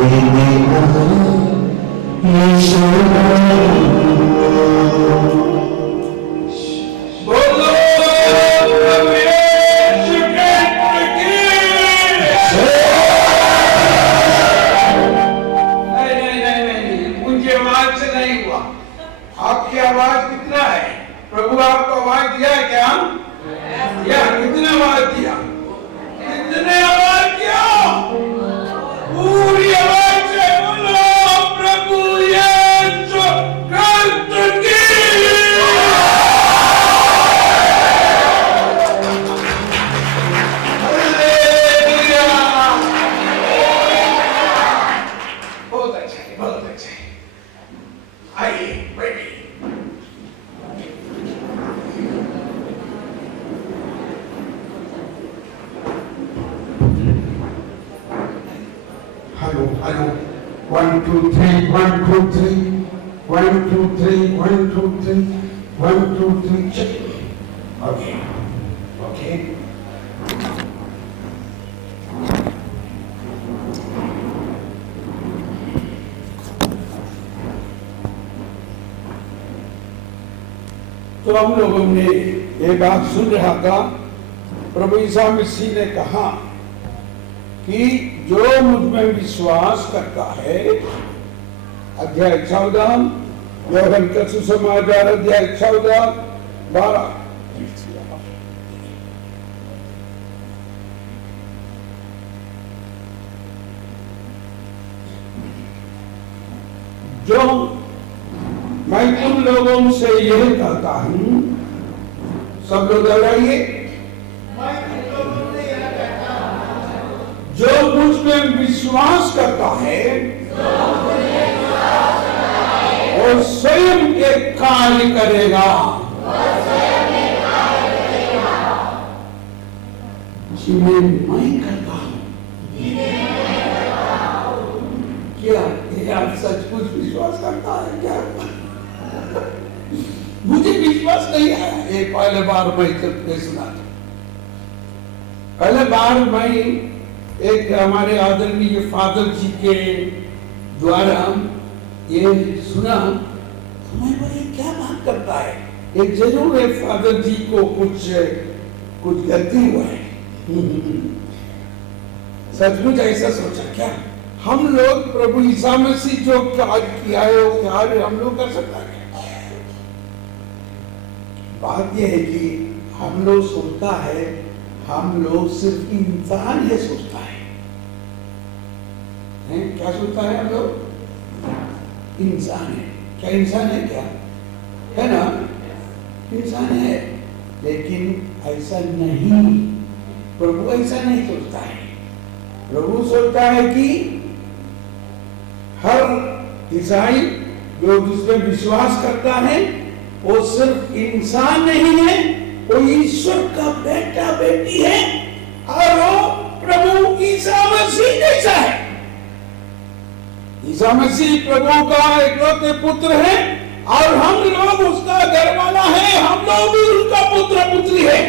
आपकी आवाज कितना है? प्रभु आपको आवाज दिया है क्या? या कितने आवाज दिया? कितने आवाज दिया? पूरी आवाज से बोलो प्रभु यीशु क्रिस्त की। हालेलुया। बहुत अच्छा है, बहुत अच्छा है। आइए बैठिए। Hello hello 1 2 3 1 2 3 1 2 3 1 2 3 1 2 3 check. Okay. Okay. तो हम लोगों ने ये बात सुन रहा था, प्रभु यीशु मसीह ने कहा कि जो मुझ में विश्वास करता है, अध्याय 14 यूहन्ना का सुसमाचार अध्याय 14 12, जो मैं तुम लोगों से यह कहता हूं, सब लोग दोहराइए, जो मुझ में विश्वास करता है वो स्वयं के कार्य करेगा जिन्हें मैं करता हूं। क्या ये आप सचमुच विश्वास करता है क्या? मुझे विश्वास नहीं आया। ये पहले बार मैं सुना था। पहले बार मैं एक हमारे आदरणीय फादर जी के द्वारा ये सुना, तो मैं बोले क्या बात करता है, एक जरूर है फादर जी को कुछ गलती हुआ है। सचमुच ऐसा सोचा क्या हम लोग प्रभु यीशु मसीह जो कार्य किया है वो कार्य हम लोग कर सकते हैं? बात यह है कि हम लोग सोचता है, हम लोग सिर्फ इंसान है सोचता है। क्या सोचता है? हम लोग इंसान है। क्या इंसान है? क्या है ना? इंसान है, लेकिन ऐसा नहीं। प्रभु ऐसा नहीं सोचता है। प्रभु सोचता है कि हर ईसाई जो जिसमें विश्वास करता है वो सिर्फ इंसान नहीं है, वो ईश्वर का बेटा बेटी है और वो प्रभु यीशु मसीह जैसा है। यीशु मसीह प्रभु का इकलौते पुत्र है और हम लोग उसका घरवाला है, हम लोग भी उसका पुत्र पुत्री है।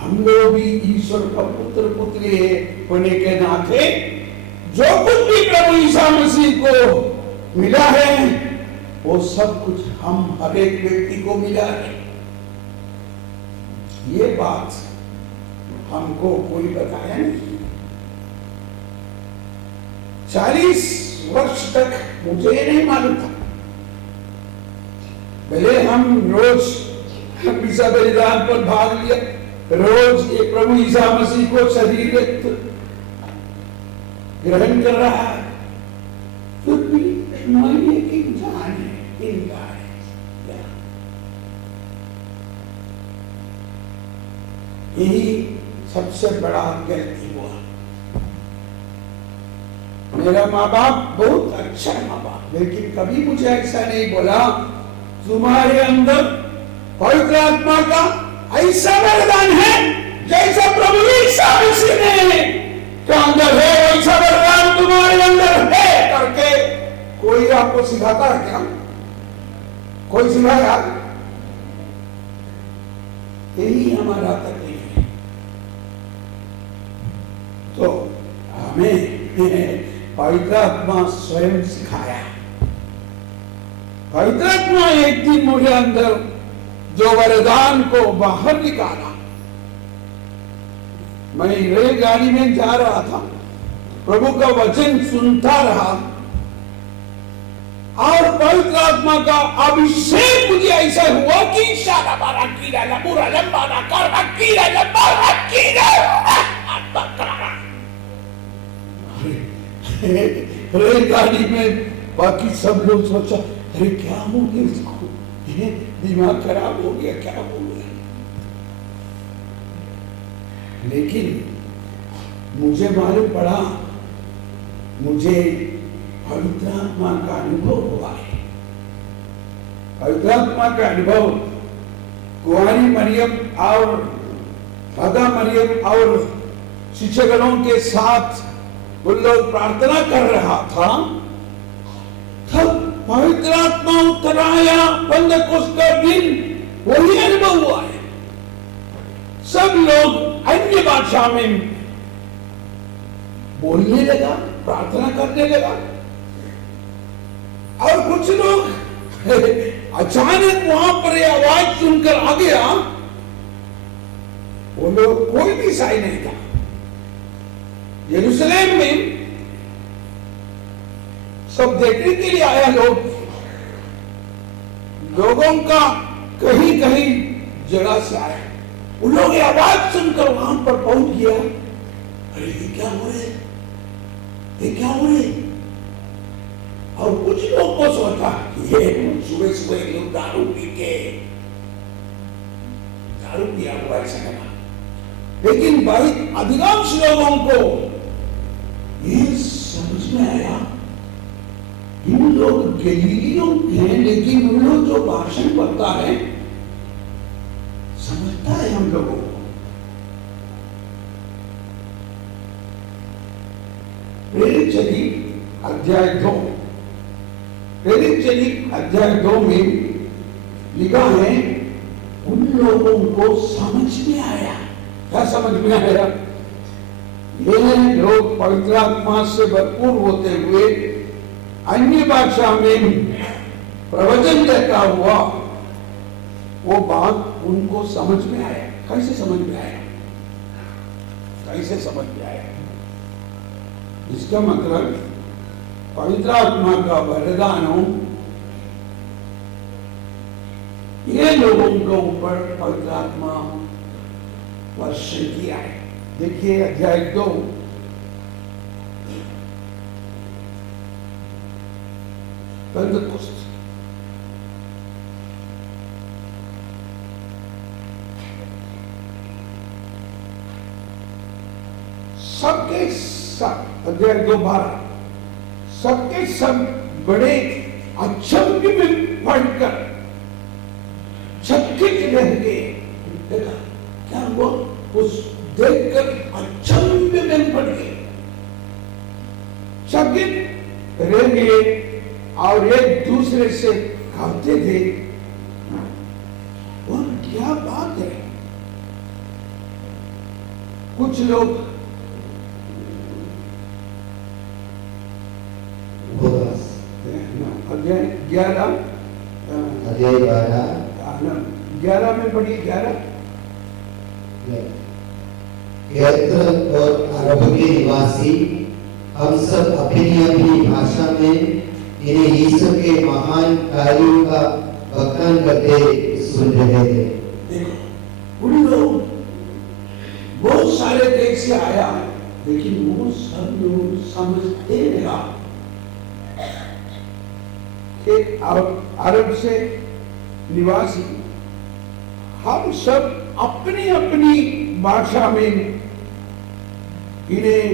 हम लोग भी ईश्वर का पुत्र पुत्री है होने के नाते जो कुछ भी प्रभु यीशु मसीह को मिला है वो सब कुछ हम हर एक व्यक्ति को मिला है। ये बात हमको कोई बताया नहीं। 40 वर्ष तक मुझे नहीं मालूम था। पहले हम रोज पिता बलिदान पर भाग लिया, रोज ये प्रभु यीशु मसीह को शरीर ग्रहण कर रहा है, फिर भी मैं एक इंसान है, इंसान है। यही सबसे बड़ा गलती हुआ। मेरा माँ बाप बहुत अच्छा माँ बाप, लेकिन कभी मुझे ऐसा नहीं बोला तुम्हारे अंदर पवित्र आत्मा का ऐसा वरदान है जैसा प्रभु यीशु मसीह ने के अंदर है, वैसा वरदान तुम्हारे अंदर है करके कोई आपको सिखाता है क्या? कोई सिखाया? यही हमारा तकलीफ है। तो हमें पवित्र आत्मा स्वयं सिखाया। पवित्र आत्मा एक दिन मुझे अंदर जो वरदान को बाहर निकाला। मैं रेलगाड़ी में जा रहा था, प्रभु का वचन सुनता रहा और पवित्र आत्मा का अभिषेक मुझे ऐसा हुआ कि शाला बारा कीड़ा लबूरा लंबारा करवा कीड़ा लंबारा कीड़ा आत्मा करा। रेलगाड़ी में बाकी सब लोग सोचा अरे क्या हो गया इसको, दिमाग खराब हो गया, क्या हो गया। लेकिन मुझे मालूम पड़ा, मुझे पवित्र आत्मा का अनुभव हुआ है। पवित्र आत्मा का अनुभव कुंवारी मरियम और माता मरियम और शिक्षकगणों के साथ वो लोग प्रार्थना कर रहा था, तब पवित्र आत्मा उतर आया। पेंटेकोस्त का दिन वही अनुभव हुआ है। सब लोग अन्य भाषा में बोलने लगा, प्रार्थना करने लगा और कुछ लोग अचानक वहां पर आवाज सुनकर आ गया। वो लोग कोई भी ईसाई नहीं था। यरूशलेम में सब देखने के लिए आया लोगों का कहीं कहीं जगह से आया। उन लोग आवाज सुनकर वहां पर पहुंच गया। अरे ये क्या हो रहा है, ये क्या हो रहा है। और कुछ लोग को सोचा ये सुबह सुबह लोग दारू पी के दारू पिया हुआ ऐसा लगा। लेकिन भाई अधिकांश लोगों को ये समझ में आया इन लोग गलीलियों हैं, लेकिन उन लोग जो भाषण करता है समझता है हम लोगों को। प्रेरित चरित्र अध्याय 2, प्रेरित चरित्र अध्याय 2 में लिखा है उन लोगों को समझ में आया। क्या समझ में आया? ये लोग पवित्र आत्मा से भरपूर होते हुए अन्य भाषा में प्रवचन देता हुआ वो बात उनको समझ में आया। कैसे समझ में आया? कैसे समझ में आया? इसका मतलब पवित्र आत्मा का वरदान हो, ये लोगों के ऊपर पवित्र आत्मा वर्षण किया है। देखिए अध्याय 2 पेंटेकोस्त। सबके सब अध्याय 2:12 सबके सब बड़े अचंभे में पढ़कर चकित रह गए। देखा क्या हुआ? उस देखकर अचंभे में पड़ गए, चकित रह गए और एक दूसरे से कहते थे और क्या बात है। कुछ लोग अध्याय 11 में पढ़िए। 11 क्षेत्र और अरब के निवासी हम सब अपनी अपनी भाषा में इन्हें ईश्वर के महान कार्यों का बखान करते सुन रहे थे। देखो उन लोग बहुत सारे देश से आया, लेकिन वो सब लोग समझते रहा कि अरब से निवासी हम सब अपनी अपनी भाषा में इन्हें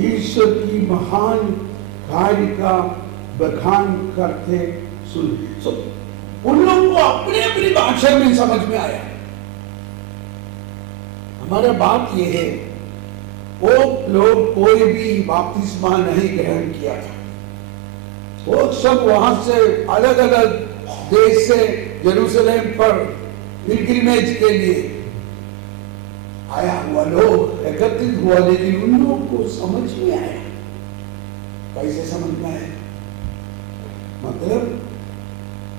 ईश्वर की महान कार्य का बखान करते सुन। उन लोगों को अपनी अपनी भाषा में समझ में आया। हमारा बात यह है, वो लोग कोई भी बपतिस्मा नहीं ग्रहण किया था। वो सब वहां से अलग अलग देश से यरूशलेम पर पिलग्रिमेज के लिए आया हुआ लोग एकत्रित हुआ, लेकिन उन लोगों को समझ में आया। कैसे समझ में आया? मतलब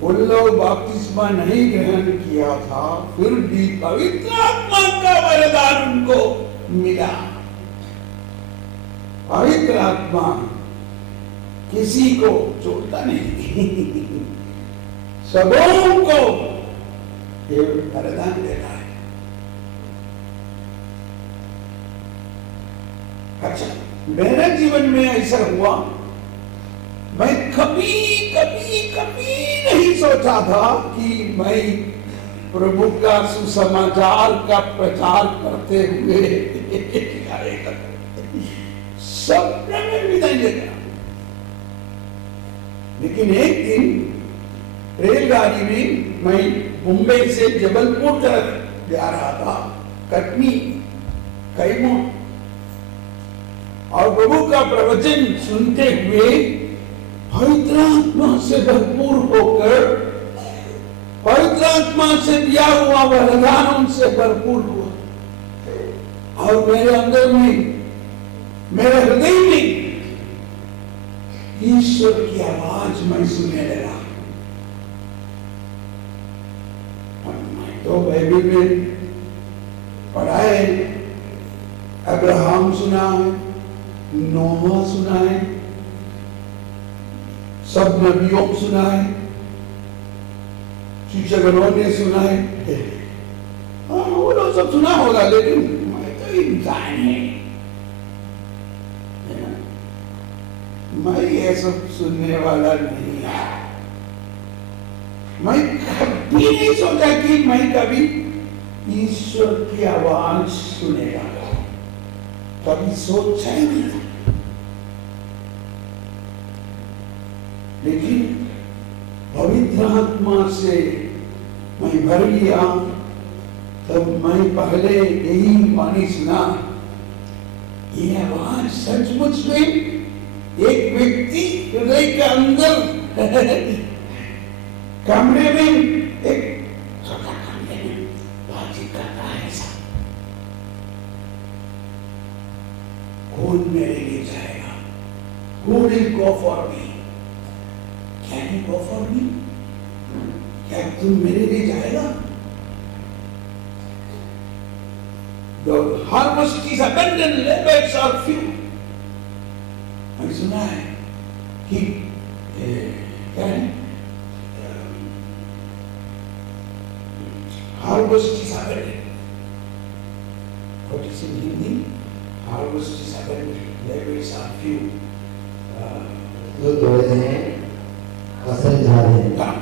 उन लोग बपतिस्मा नहीं ग्रहण किया था, फिर भी पवित्र आत्मा का वरदान उनको मिला। पवित्र आत्मा किसी को छोड़ता नहीं, सबों को वरदान देता है। अच्छा, मेरे जीवन में ऐसा हुआ, मैं कभी कभी कभी नहीं सोचा था कि मैं प्रभु का सुसमाचार का प्रचार करते हुए सपने में भी नहीं देखा। लेकिन एक दिन रेलगाड़ी में मैं मुंबई से जबलपुर तरफ जा रहा था, कटनी कैमूर, और प्रभु का प्रवचन सुनते हुए पवित्र आत्मा से भरपूर होकर, पवित्र आत्मा से दिया हुआ वरदान उनसे भरपूर हुआ, और मेरे अंदर में, मेरे हृदय में ईश्वर की आवाज मैं सुनने लगा। तो बाइबल में पढ़ा है, अब्राहम सुना है, नोहा सुना है, सब नबियों को सुना है, शिक्षकों ने सुना है। हाँ, वो लोग सब सुना होगा, लेकिन मैं तो इंसान है, मैं ये सब सुनने वाला नहीं है। मैं कभी नहीं सोचा कि मैं कभी ईश्वर की आवाज सुनेगा, कभी सोचा ही नहीं था। लेकिन पवित्र आत्मा से मैं भर गया, तब मैं पहले यही वाणी सुना, ये आवाज सचमुच में एक व्यक्ति हृदय के अंदर कमरे में, एक छोटा कमरे में बातचीत करता है। ऐसा कौन मेरे लिए जाएगा? Who will go for me? Can you go for me? क्या तुम मेरे लिए जाएगा? The harvest is abundant, laborers are few. मैंने सुना है कि क्या है, harvest is abundant. What is in Hindi? Harvest is abundant, laborers are few. जो थोड़े हैं, फसल ज्यादा है।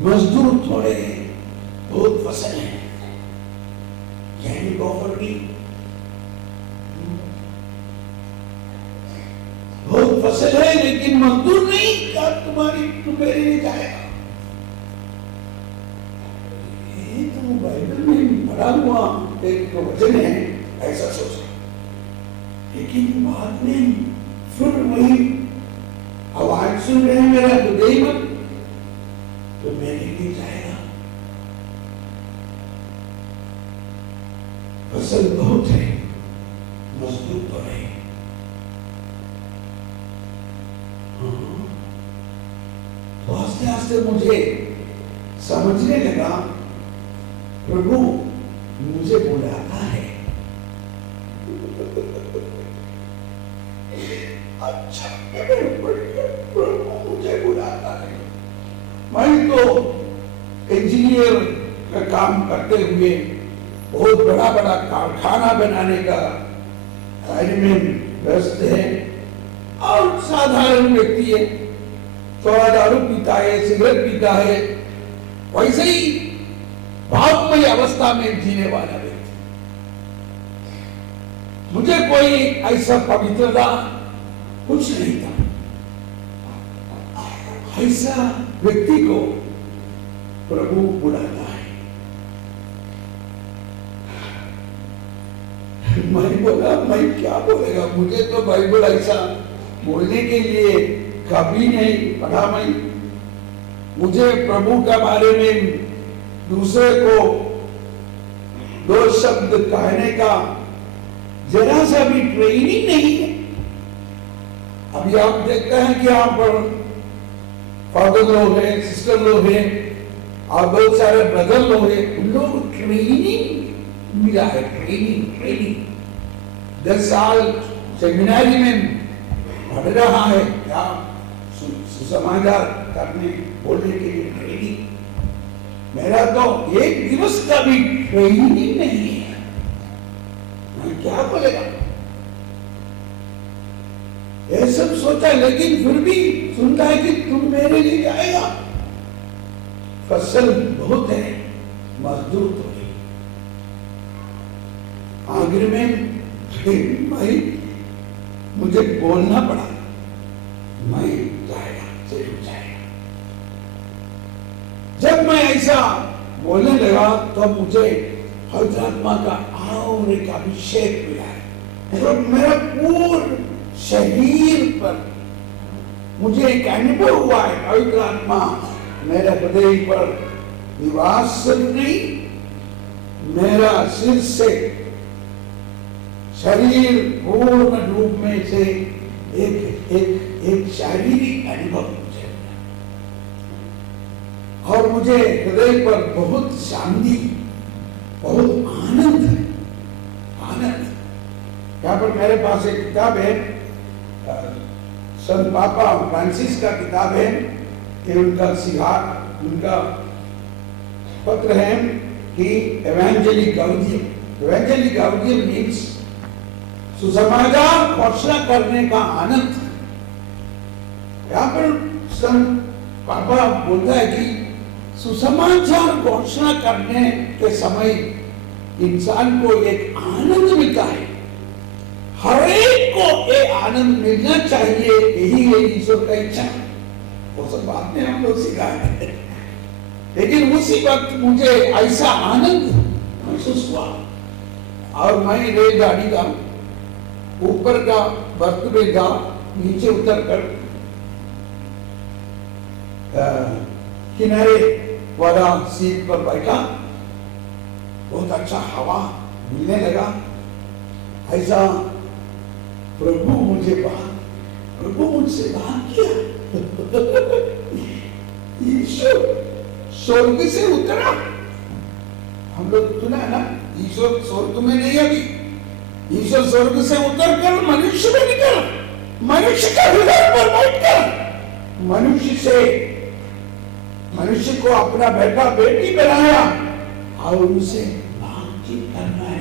मजदूर थोड़े हैं, बहुत फसल है। Can you go for me? बहुत फसल है, लेकिन मजदूर नहीं, क्या तुम मेरे लिए जाएगा? ये तो बाइबल में पढ़ा हुआ एक वचन है, ऐसा सोचा। लेकिन बाद में फिर वही आवाज सुन रहे हैं मेरा हृदय में, तो मेरे लिए जाएगा। फसल बहुत है, मजदूर तो नहीं। तो आस्ते आस्ते मुझे समझने लगा, प्रभु मुझे बुलाता है। अच्छा, प्रभु मुझे बुलाता है। मैं तो इंजीनियर का काम करते हुए बहुत बड़ा बड़ा कारखाना बनाने का कार्य में व्यस्त है, और साधारण व्यक्ति है, थोड़ा दारू पीता है, सिगरेट पीता है, वैसे ही भावमयी अवस्था में जीने वाला व्यक्ति। मुझे कोई ऐसा पवित्रता कुछ नहीं था। ऐसा व्यक्ति को प्रभु बुलाता है। मैं बोला, मैं क्या बोलेगा, मुझे तो बाइबल ऐसा बोलने के लिए कभी नहीं पढ़ा। मैं मुझे प्रभु के बारे में दूसरे को दो शब्द कहने का जरा सा भी ट्रेनिंग नहीं है। अभी आप देखते हैं कि यहाँ पर फादर लोग हैं, सिस्टर लोग हैं और बहुत सारे ब्रदर लोग हैं, उन लोग ट्रेनिंग मिला है, ट्रेनिंग 10 साल सेमिनारी में पढ़ रहा है क्या सुसमाचार करने बोलने के लिए ट्रेनिंग। मेरा तो एक दिवस का भी ट्रेनिंग नहीं है, मैं क्या बोलेगा। ये सब सोचा, लेकिन फिर भी सुनता है कि तुम मेरे लिए जाएगा। फसल बहुत है, मजदूर तो है। आखिर में मुझे बोलना पड़ा, मैं जाएगा, जरूर जाएगा। जब मैं ऐसा बोलने लगा तो मुझे पवित्र आत्मा का और एक अभिषेक मिला है। मेरा पूर्ण शरीर पर मुझे एक अनुभव हुआ है, पवित्र आत्मा मेरे हृदय पर निवास नहीं, मेरा सिर से शरीर पूर्ण रूप में से एक शारीरिक अनुभव मुझे हुआ और मुझे हृदय पर बहुत शांति, बहुत आनंद है, आनंद। यहाँ पर मेरे पास एक किताब है, संत पापा फ्रांसिस का किताब है, ये उनका पत्र है कि एवेंजेलिक गाउडियम। एवेंजेलिक गाउडियम मीन्स सुसमाचार घोषणा करने का आनंद। यहाँ पर संत पापा बोलता है कि सुसमाचार घोषणा करने के समय इंसान को एक आनंद मिलता है, हर एक को ये आनंद मिलना चाहिए, यही है ईश्वर का इच्छा। वो सब बात में हम लोग सीखा है, लेकिन उसी वक्त मुझे ऐसा आनंद महसूस हुआ और मैं रेलगाड़ी का ऊपर का बर्थ में था, नीचे उतर कर किनारे वाला सीट पर बैठा। बहुत अच्छा हवा मिलने लगा। ऐसा प्रभु प्रभु मुझसे बात किया। ईश्वर स्वर्ग से उतरा। हम लोग सुना है ना, ईश्वर स्वर्ग में नहीं, अभी ईश्वर स्वर्ग से उतर कर मनुष्य में निकल, मनुष्य का हृदय पर बैठकर मनुष्य को अपना बेटा बेटी बनाया और उनसे बातचीत करना है।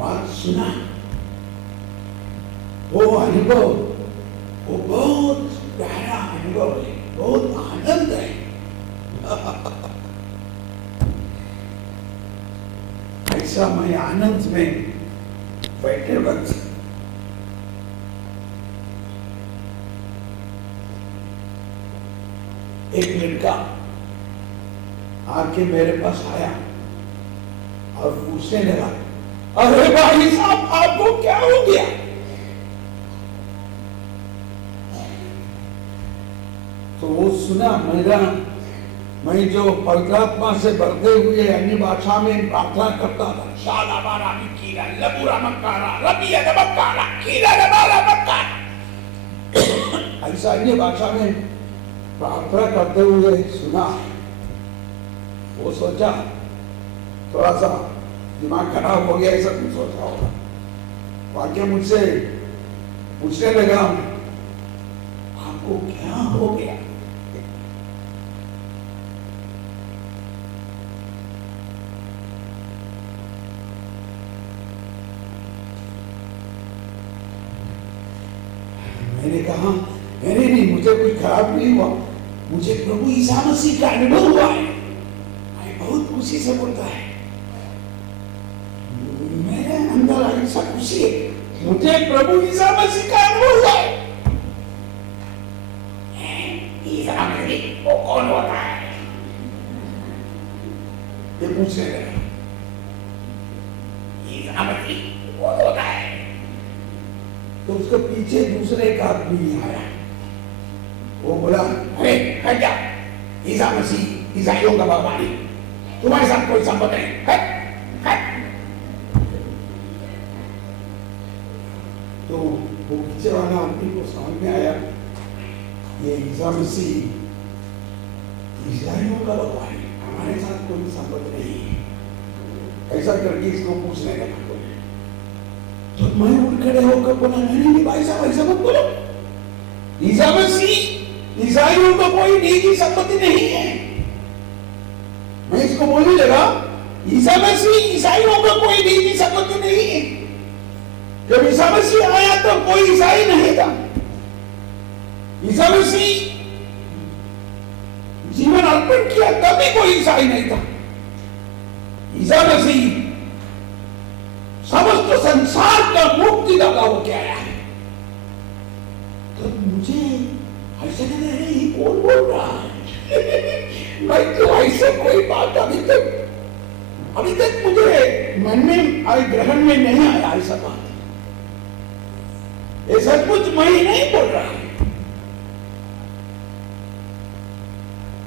बात सुना, वो अनुभव, वो बहुत प्यारा अनुभव है, बहुत आनंद है। ऐसा मैं आनंद में बैठे वक्त एक लड़का आके मेरे पास आया और पूछने लगा, अरे भाई साहब आपको क्या हो गया? तो वो सुना मैं जो पवित्र आत्मा से भरते हुए अन्य भाषा में प्रार्थना करता था, शालाबारा मिकीरा लबुरा मक्कारा रबिया मक्कारा कीरा लबारा मक्कारा, ऐसा अन्य भाषा में प्रार्थना करते हुए सुना। वो सोचा, थोड़ा सा दिमाग खराब हो गया, ऐसा कुछ सोचा होगा। वाक्य मुझसे पूछने लगा, आपको क्या हो गया? मैंने कहा, अरे नहीं, मुझे कुछ खराब नहीं हुआ, मुझे प्रभु ईसा मसीह का अनुभव हुआ है। मैं बहुत खुशी से बोलता है, मेरे अंदर ऐसा खुशी है, मुझे प्रभु ईसा मसीह का अनुभव हुआ है। ईसा मसीह वो कौन होता है? ये पूछने लगा। ईसा मसीह कौन होता है? तो उसके पीछे दूसरे एक आदमी आया, वो बोला, अरे हट जा, ईसा मसीह ईसाइयों का भगवान है, तुम्हारे साथ कोई संबंध नहीं है। तो वो पीछे वाला आदमी को समझ में आया ये ईसा मसीह ईसाइयों का भगवान है, हमारे साथ कोई संबंध नहीं है। ऐसा करके इसको पूछने लगा। तो मैं उठ खड़े होकर बोला, नहीं भाई साहब ऐसा मत बोलो, ईसा मसीह ईसाइयों को कोई निजी संपत्ति नहीं है। मैं इसको बोलने लगा, ईसा मसीह ईसाइयों को कोई निजी संपत्ति नहीं है। जब ईसा मसीह आया तो कोई ईसाई नहीं था। ईसा मसीह जीवन अर्पण किया तभी कोई ईसाई नहीं था। ईसा मसीह समस्त संसार का मुक्तिदाता होकर आया है। तो मुझे ऐसा लग रहा है ये कौन बोल रहा है। मैं तो ऐसे कोई बात अभी तक मुझे मन में ग्रहण में नहीं आया ऐसा बात। ये सचमुच मैं नहीं बोल रहा है।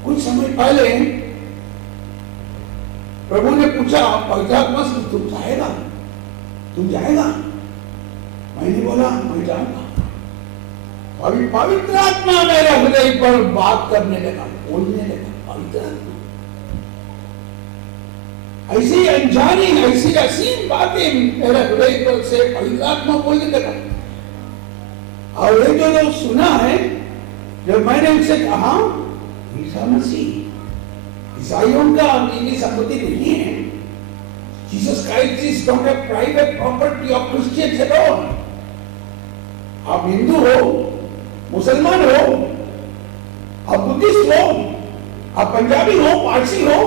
कुछ समय पहले प्रभु ने पूछा पवित्र आत्मा से तुम जाएगा? मैंने बोला मैं जाऊंगा। अभी पवित्र आत्मा मेरे हृदय पर बात करने लगा, बोलने लगा। पवित्र आत्मा ऐसी अनजानी ऐसी असीम बातें मेरे हृदय पर से पवित्र आत्मा बोलने लगा। और ये जो सुना है, जब मैंने उनसे कहा ईसा मसीह ईसाइयों का निजी संपत्ति नहीं है, Jesus Christ is not a private property of Christians alone. आप हिंदू हो, मुसलमान हो, आप बुद्धिस्ट हो, आप पंजाबी हो, पारसी हो,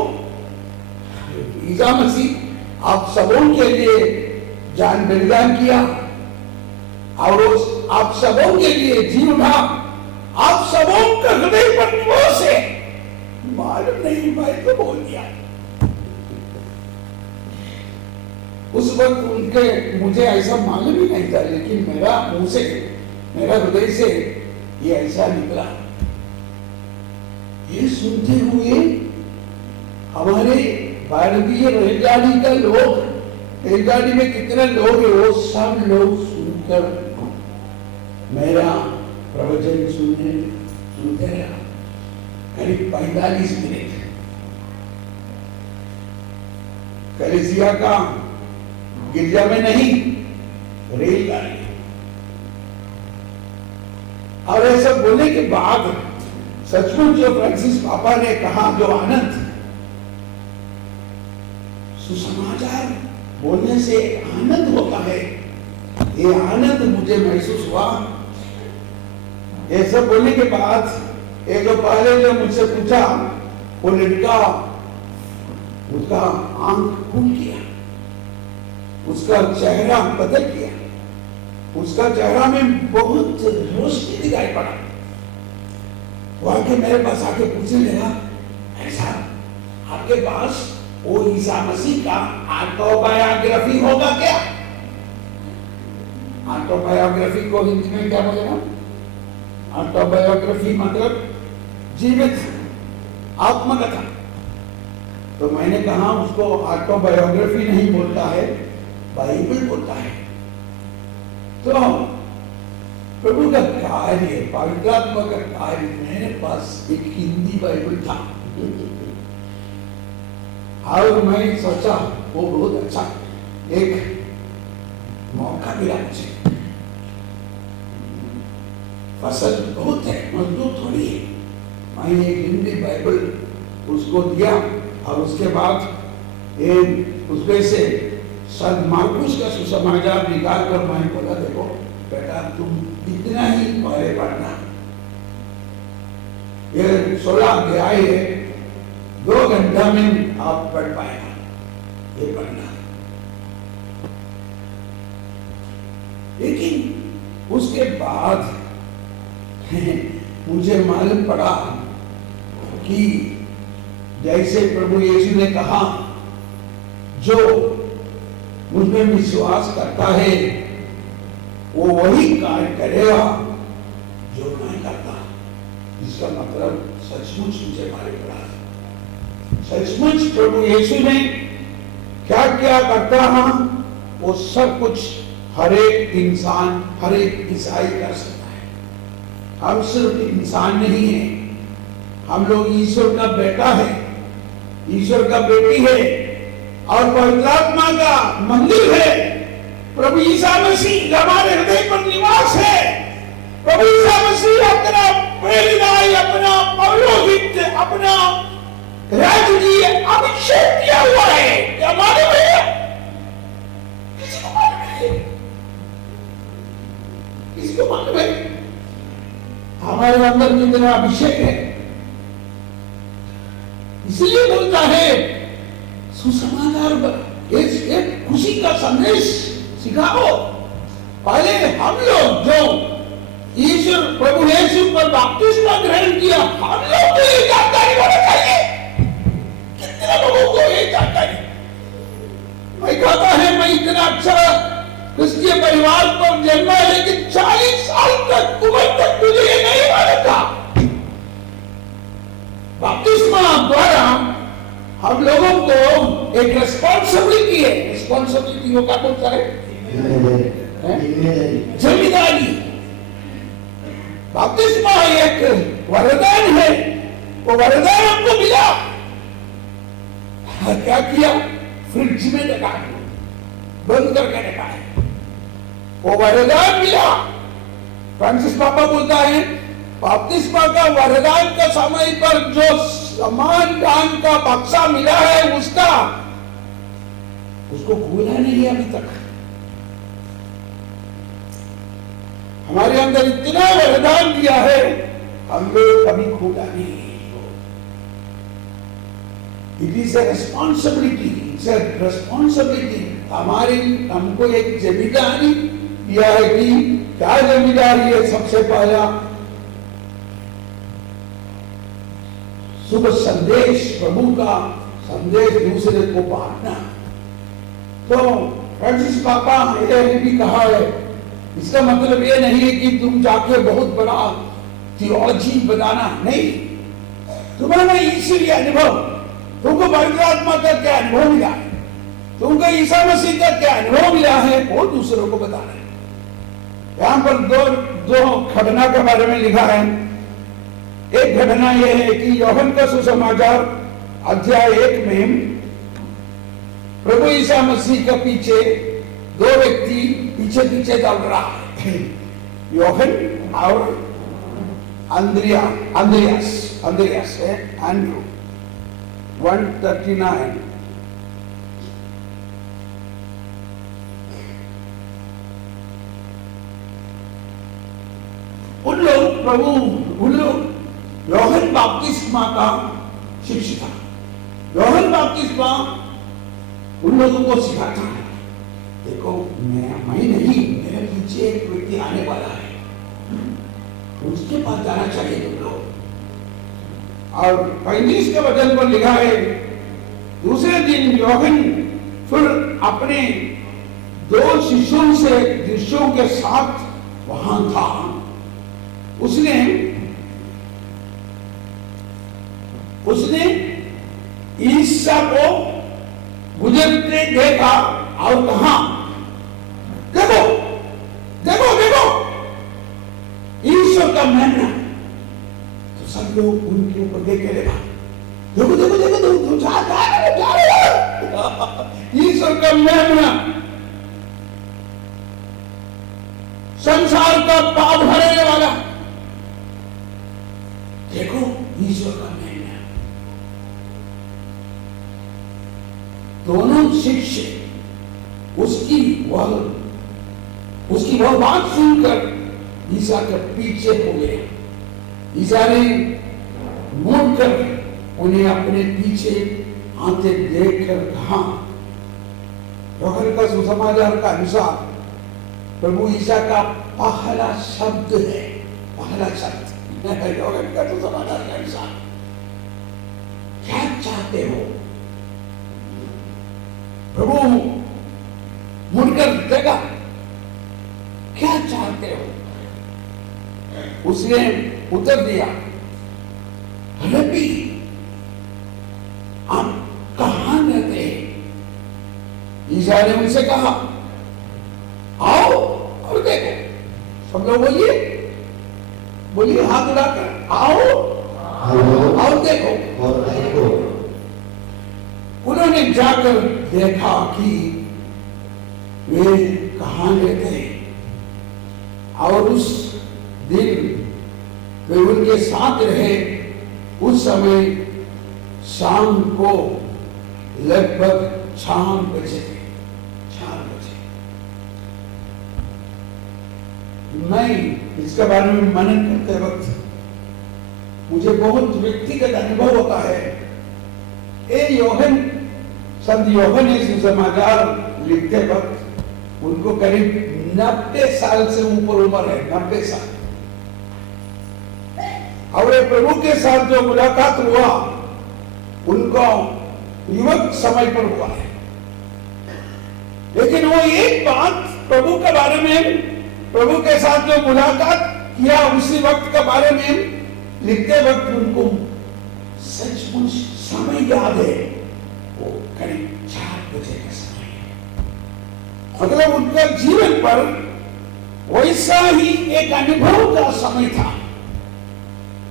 ईसा मसीह आप सबों के लिए जान बलिदान किया और आप सबों के लिए जी उठा। आप सबों का हृदय पर निवास है। मालूम नहीं, मैं तो बोल दिया। उस वक्त उनके मुझे ऐसा मालूम ही नहीं था, लेकिन मेरा मुंह से मेरा हृदय से ये ऐसा निकला। ये सुनते हुए हमारे भारतीय रेलगाड़ी का लोग, रेलगाड़ी में कितने लोग हैं, वो सब लोग सुनकर मेरा प्रवचन सुनते रहा करीब 45 मिनट। कलेसिया का गिरजा में नहीं, रेलगाड़ी। और ऐसा बोलने के बाद सचमुच जो फ्रांसिस पापा ने कहा, जो आनंद, सुसमाचार बोलने से आनंद होता है, ये आनंद मुझे महसूस हुआ। ये सब बोलने के बाद एक पहले जो मुझसे पूछा, वो लड़का उसका आंख खुल गया, उसका चेहरा बदल गया, उसका चेहरा में बहुत रोशनी दिखाई पड़ा। वो आके मेरे पास आके पूछने लगा, ऐसा आपके पास वो ईसा मसीह का ऑटोबायोग्राफी होगा क्या? ऑटोबायोग्राफी को हिंदी में क्या बोलेगा? ऑटोबायोग्राफी मतलब जीवित आत्मकथा। तो मैंने कहा उसको ऑटोबायोग्राफी नहीं बोलता है, बाइबल बोलता है। तो प्रभु का कार्य, पवित्र आत्मा का कार्य, मेरे पास एक हिंदी बाइबल था और मैं सोचा वो बहुत अच्छा एक मौका मिला मुझे। फसल बहुत है, मजदूर थोड़ी है। मैंने एक हिंदी बाइबल उसको दिया और उसके बाद उसमें से संत मार्कुस का सुसमाचार निकाल कर मैंने बोला, देखो बेटा तुम इतना ही पहले पढ़ना, ये 16 अध्याय है, 2 घंटा में आप पढ़ पाएगा, ये पढ़ना। लेकिन उसके बाद मुझे मालूम पड़ा कि जैसे प्रभु यीशु ने कहा, जो मुझमें विश्वास करता है वो वही कार्य करेगा जो मैं करता। इसका मतलब सचमुच मुझे मारे पड़ा। सचमुच प्रभु यीशु ने क्या क्या करता है वो सब कुछ हर एक इंसान, हर एक ईसाई कर सकता है। हम सिर्फ इंसान नहीं है, हम लोग ईश्वर का बेटा है, ईश्वर का बेटी है और पवित्र आत्मा का मंदिर है। प्रभु यीशु मसीह हमारे हृदय पर निवास है। प्रभु यीशु मसीह अपना प्रेरिताई, अपना पौरोहित्य, अपना राजकीय अभिषेक किया हुआ है। क्या मालूम है? किसी को मालूम है? किसी को मालूम है? हमारे अंदर कितना अभिषेक है। इसलिए बोलता है सुसमाचार, एक खुशी का संदेश सिखाओ। पहले हम लोग जो ईश्वर प्रभु यीशु पर बपतिस्मा ग्रहण किया, हम लोग को ये जानकारी होना चाहिए। कितने लोगों को ये जानकारी? मैं कहता है मैं इतना अच्छा क्रिस्तीय परिवार पर जन्मा, लेकिन 40 साल तक उम्र तक मुझे ये नहीं मालूम था। बपतिस्मा द्वारा हम लोगों को एक रिस्पॉन्सिबिलिटी है। रिस्पॉन्सिबिलिटी को क्या बोलता है? जिम्मेदारी। बपतिस्मा एक वरदान है, वो वरदान हमको मिला। क्या किया? फ्रिज में रखा, बंद करके रखा है। वो वरदान मिला। फ्रांसिस पापा बोलता है बपतिस्मा का वरदान का समय पर जो समान दान का बक्सा मिला है उसको खोला नहीं अभी तक। हमारे अंदर इतना वरदान दिया है, हम लोग कभी खोला नहीं। It is a responsibility, it's a responsibility. हमको एक जिम्मेदारी दिया है कि क्या जिम्मेदारी है? सबसे पहला शुभ संदेश, प्रभु का संदेश दूसरे को बांटना। तो फ्रांसिस पापा ने भी कहा है, इसका मतलब ये नहीं है कि तुम जाके बहुत बड़ा थियोलॉजी बनाना, नहीं। तुम्हारा ईश्वरीय अनुभव, तुमको पवित्र आत्मा का क्या अनुभव मिला है, तुमको ईसा मसीह का क्या अनुभव मिला है, वो दूसरों को बताना है। यहां पर दो घटना के बारे में लिखा है। एक घटना यह है कि यूहन्ना का सुसमाचार अध्याय 1 में प्रभु ईसा मसीह के पीछे दो व्यक्ति पीछे पीछे चल रहा है, यूहन्ना और अंद्रियास है, एंड्रू। 139 उन लोग यूहन्ना बपतिस्मा का शिष्य था। यूहन्ना बपतिस्मा उन लोगों को सिखाता है, देखो मैं नहीं, मेरे पीछे एक व्यक्ति आने वाला है, उसके पास जाना चाहिए तुम लोग। और 35 के वचन पर लिखा है, दूसरे दिन यूहन्ना फिर अपने 2 शिष्यों के साथ वहां था। उसने ईसा को गुजरते देखा और कहा, देखो देखो देखो ईश्वर का मेमना। तो सब लोग उनके ऊपर देखे लगा, देखो देखो देखो देखो जा ईश्वर का मेमना, संसार का पाप भरने वाला, देखो ईश्वर का मेमना। दोनों शिष्य उसकी वह बात सुनकर ईसा के पीछे हो गए। ईसा ने मुड़कर उन्हें अपने पीछे आते देखकर कहा, यूहन्ना का सुसमाचार का अनुसार प्रभु ईसा का पहला शब्द है, पहला शब्द यूहन्ना का सुसमाचार के अनुसार, क्या चाहते हो? प्रभु मुड़कर देखा, क्या चाहते हो? उसने उत्तर दिया, ईसा ने उनसे कहा, आओ और देखो। सब लोग बोलिए हाथ उठाकर, आओ और देखो। उन्होंने जाकर देखा कि वे कहाँ रहते और उस दिन वे उनके साथ रहे। उस समय शाम को लगभग 4 बजे। मैं इसके बारे में मनन करते वक्त मुझे बहुत व्यक्तिगत अनुभव होता है। संत योहन सुसमाचार लिखते वक्त उनको करीब 90 साल से ऊपर उम्र है, 90 साल। और प्रभु के साथ जो मुलाकात हुआ उनको युवक समय पर हुआ है। लेकिन वो एक बात प्रभु के बारे में, प्रभु के साथ जो मुलाकात किया उसी वक्त के बारे में लिखते वक्त उनको सचमुच समय याद है। वो करीब 4 बजे का समय है। मतलब उनका जीवन पर वैसा ही एक अनुभव का समय था।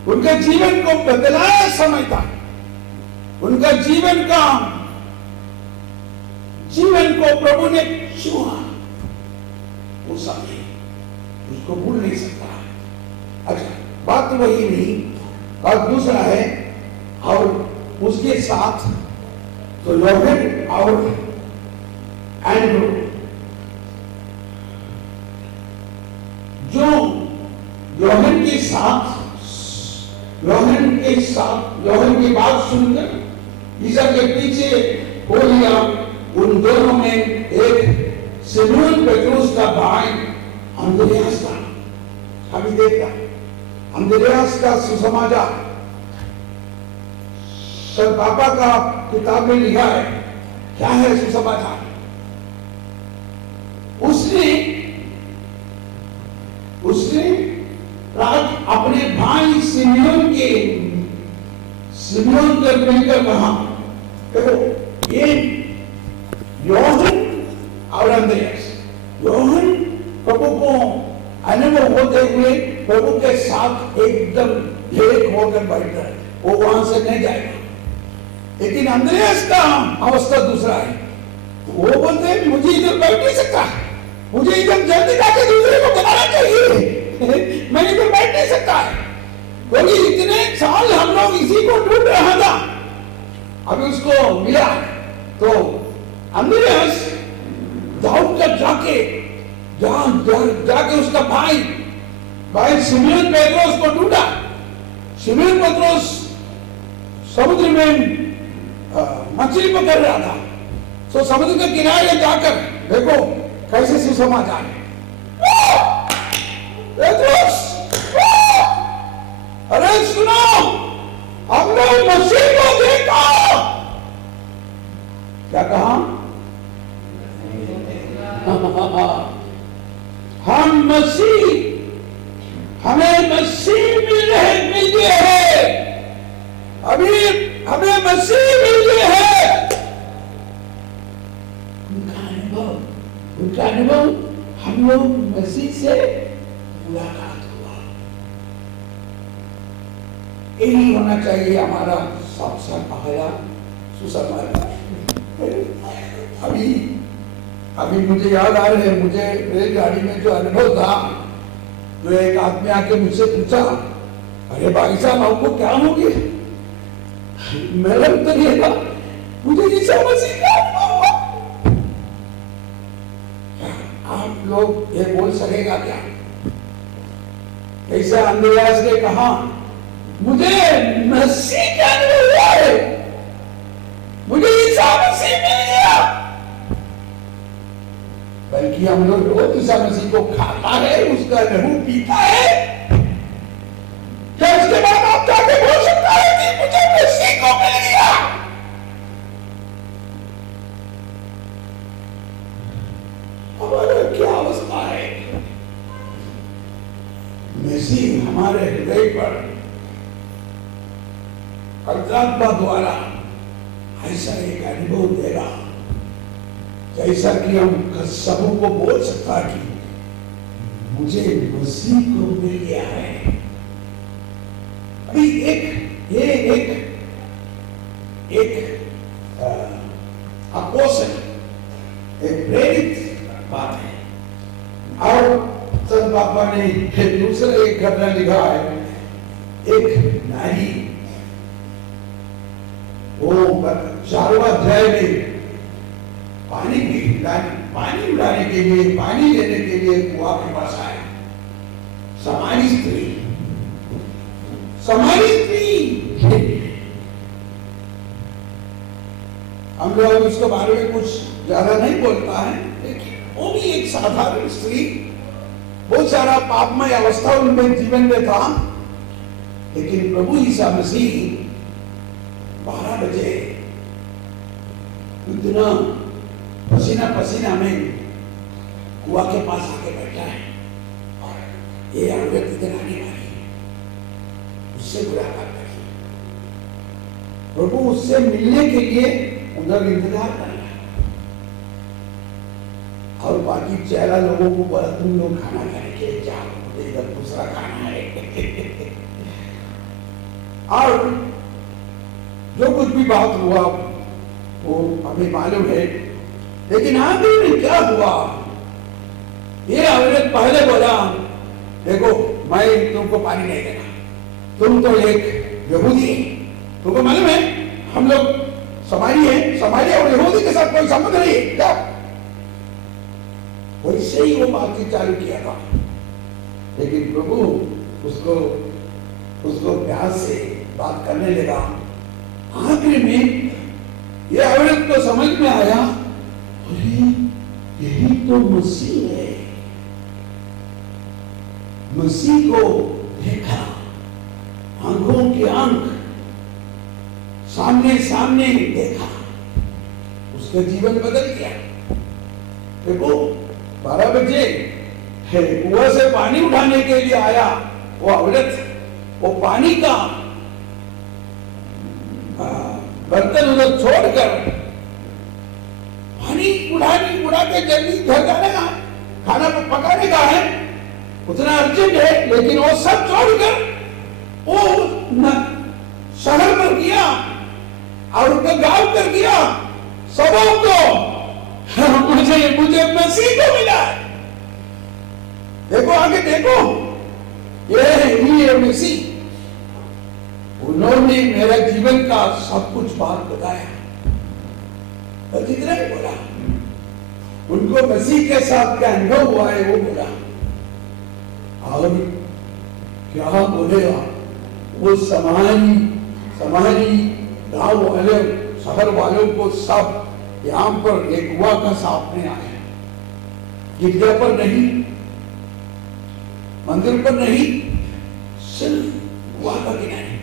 उनका जीवन को बदलाया समय था। उनका जीवन को प्रभु ने छुआ। वो समय उसको भूल नहीं सकता। अच्छा, बात तो वही नहीं, बात दूसरा है। और उसके साथ तो योहन और एंड्रू जो योहन की बात सुनकर ईसा के पीछे हो लिया। उन दोनों में एक सिमोन पतरस का भाई अंद्रियास था। अभी देखा अंद्रियास का सुसमाचार सर पापा का किताब में लिखा है। क्या है सुसमाचार? उसने अपने भाई सिमियोन कर मिलकर कहा, देखो ये योहन और अंद्रियास, योहन प्रभु को अनुभव होते हुए प्रभु के साथ एकदम एक होकर बैठा है, वो वहां से नहीं जाएगा। लेकिन अंद्रियास का अवस्था दूसरा है। वो बोलते हैं मुझे इधर बैठ नहीं सकता, मुझे इधर जल्दी जाके दूसरे को बनाना चाहिए, मैं इधर बैठ नहीं सकता है। क्योंकि इतने साल हम लोग इसी को ढूंढ रहा था, अभी उसको मिला। तो अंद्रियास दौड़ कर जाके उसका भाई सिमोन पतरस को ढूंढा। सिमोन पतरस समुद्र में मछली पकड़ रहा था। तो समुद्र के किनारे जाकर देखो कैसे सुसमाचार है। पतरस, अरे सुनो, हमने मसीह को देखा। क्या कहा? हमें मसीह मिल गए हैं। अभी हमें मसीह मिल गए हैं। उनका अनुभव हम लोग मसीह से मुलाकात हुआ। यही होना चाहिए हमारा सबसे पहला सुसमाचार। अभी मुझे याद आ रहे हैं, मुझे रेलगाड़ी में जो अनुभव था, तो एक आदमी आके मुझसे पूछा, अरे भाई साहब आपको क्या हो गया? मेरा उत्तर ये था, मुझे ईसा मसीह का अनुभव हुआ। आप लोग ये बोल सकेगा क्या? ऐसा अंद्रियास ने कहा, मुझे मसीह का अनुभव हुआ है, मुझे ईसा मसीह मिल गया। बल्कि हम लोग रोज ईसा मसीह को खाता है, उसका लहू पीता है। क्या उसके बाद आप जाके बोल सकता है कि मुझे मसीह को मिल गया? हमारा क्या अवस्था है? मसीह हमारे हृदय पर पवित्र आत्मा द्वारा ऐसा एक अनुभव देगा। जैसा कि हम सबको बोल सकता कि मुझे मसीह को मिल गया है। अभी एक अपोस्टल, एक प्रेरित बात है। और संत बाबा ने दूसरा एक घटना लिखा है। एक नारी, वो 4वां अध्याय में पानी उठाने के लिए, पानी लेने के लिए कुआं के पास आए। समारी स्त्री हम लोग उसके बारे में कुछ ज्यादा नहीं बोलता है, लेकिन वो भी एक साधारण स्त्री, बहुत सारा पापमय अवस्था उनमें जीवन में था। लेकिन प्रभु ईसा मसीह 12 बजे इतना पसीना पसीना में कुआं के पास आके बैठा है और ये औरत इधर आने वाली है, उससे मुलाकात करी। प्रभु उससे मिलने के लिए उधर इंतजार कर रहा है और बाकी 4 लोगों को बोला तुम लोग खाना खाने के लिए जाओ, इधर दूसरा खाना है। और जो कुछ भी बात हुआ वो हमें मालूम है, लेकिन आखिर में क्या हुआ, ये औरत पहले बोला देखो मैं तुमको पानी नहीं देना, तुम तो एक यहूदी है, तुमको मालूम है हम लोग समारी है, समारी और यहूदी के साथ कोई संबंध नहीं है क्या। वैसे ही वो बातचीत चालू किया था। लेकिन प्रभु उसको प्यार से बात करने लगा। आखिर में ये औरत को समझ में आया, अरे यही तो मसीह है। मसीह को देखा, आंखों के आंख सामने सामने देखा, उसका जीवन बदल गया। देखो 12 बजे कुआं से पानी उठाने के लिए आया वो औरत, वो पानी का बर्तन उधर छोड़कर पानी उड़ा के जल्दी घर जाने का, खाना पकाने का है, उतना अर्जेंट है, लेकिन वो सब छोड़कर वो शहर पर गया और उनका गांव कर गया। सबों को मुझे मसीह को मिला। देखो आगे देखो, ये मसीह, उन्होंने मेरा जीवन का सब कुछ बात बताया। बस इतना ही बोला, उनको मसीह के साथ क्या अनुभव हुआ है वो बोला। और क्या बोलेगा, वो समारी गांव वाले, शहर वालों को सब यहाँ पर एक कुआं का सामने आया, गिरजा पर नहीं, मंदिर पर नहीं, सिर्फ कुआं का किनारे।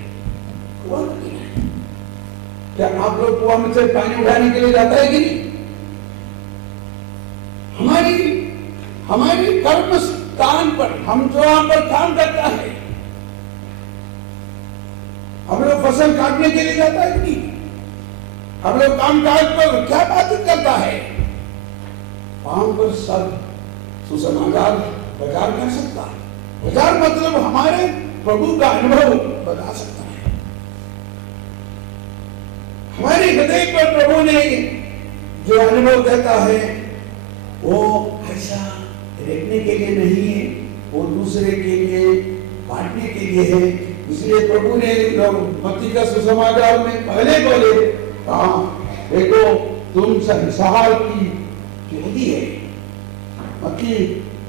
क्या आप लोग कुआं में से पानी उठाने के लिए जाता है कि नहीं? हमारी कर्म स्थान पर हम जो यहाँ पर काम करता है, हम लोग फसल काटने के लिए जाता है कि नहीं? हम लोग काम काज पर क्या बातचीत करता है? वहां पर सब सुसमाचार प्रचार कर सकता है। प्रचार मतलब हमारे प्रभु का अनुभव बता सकता है। हमारे हृदय पर प्रभु ने जो अनुभव देता है वो ऐसा देखने के लिए नहीं है, वो दूसरे के लिए बांटने के लिए है। इसलिए प्रभु ने मत्ती का सुसमाचार में पहले बोले, देखो तुम संसार की ज्योति है। मत्ती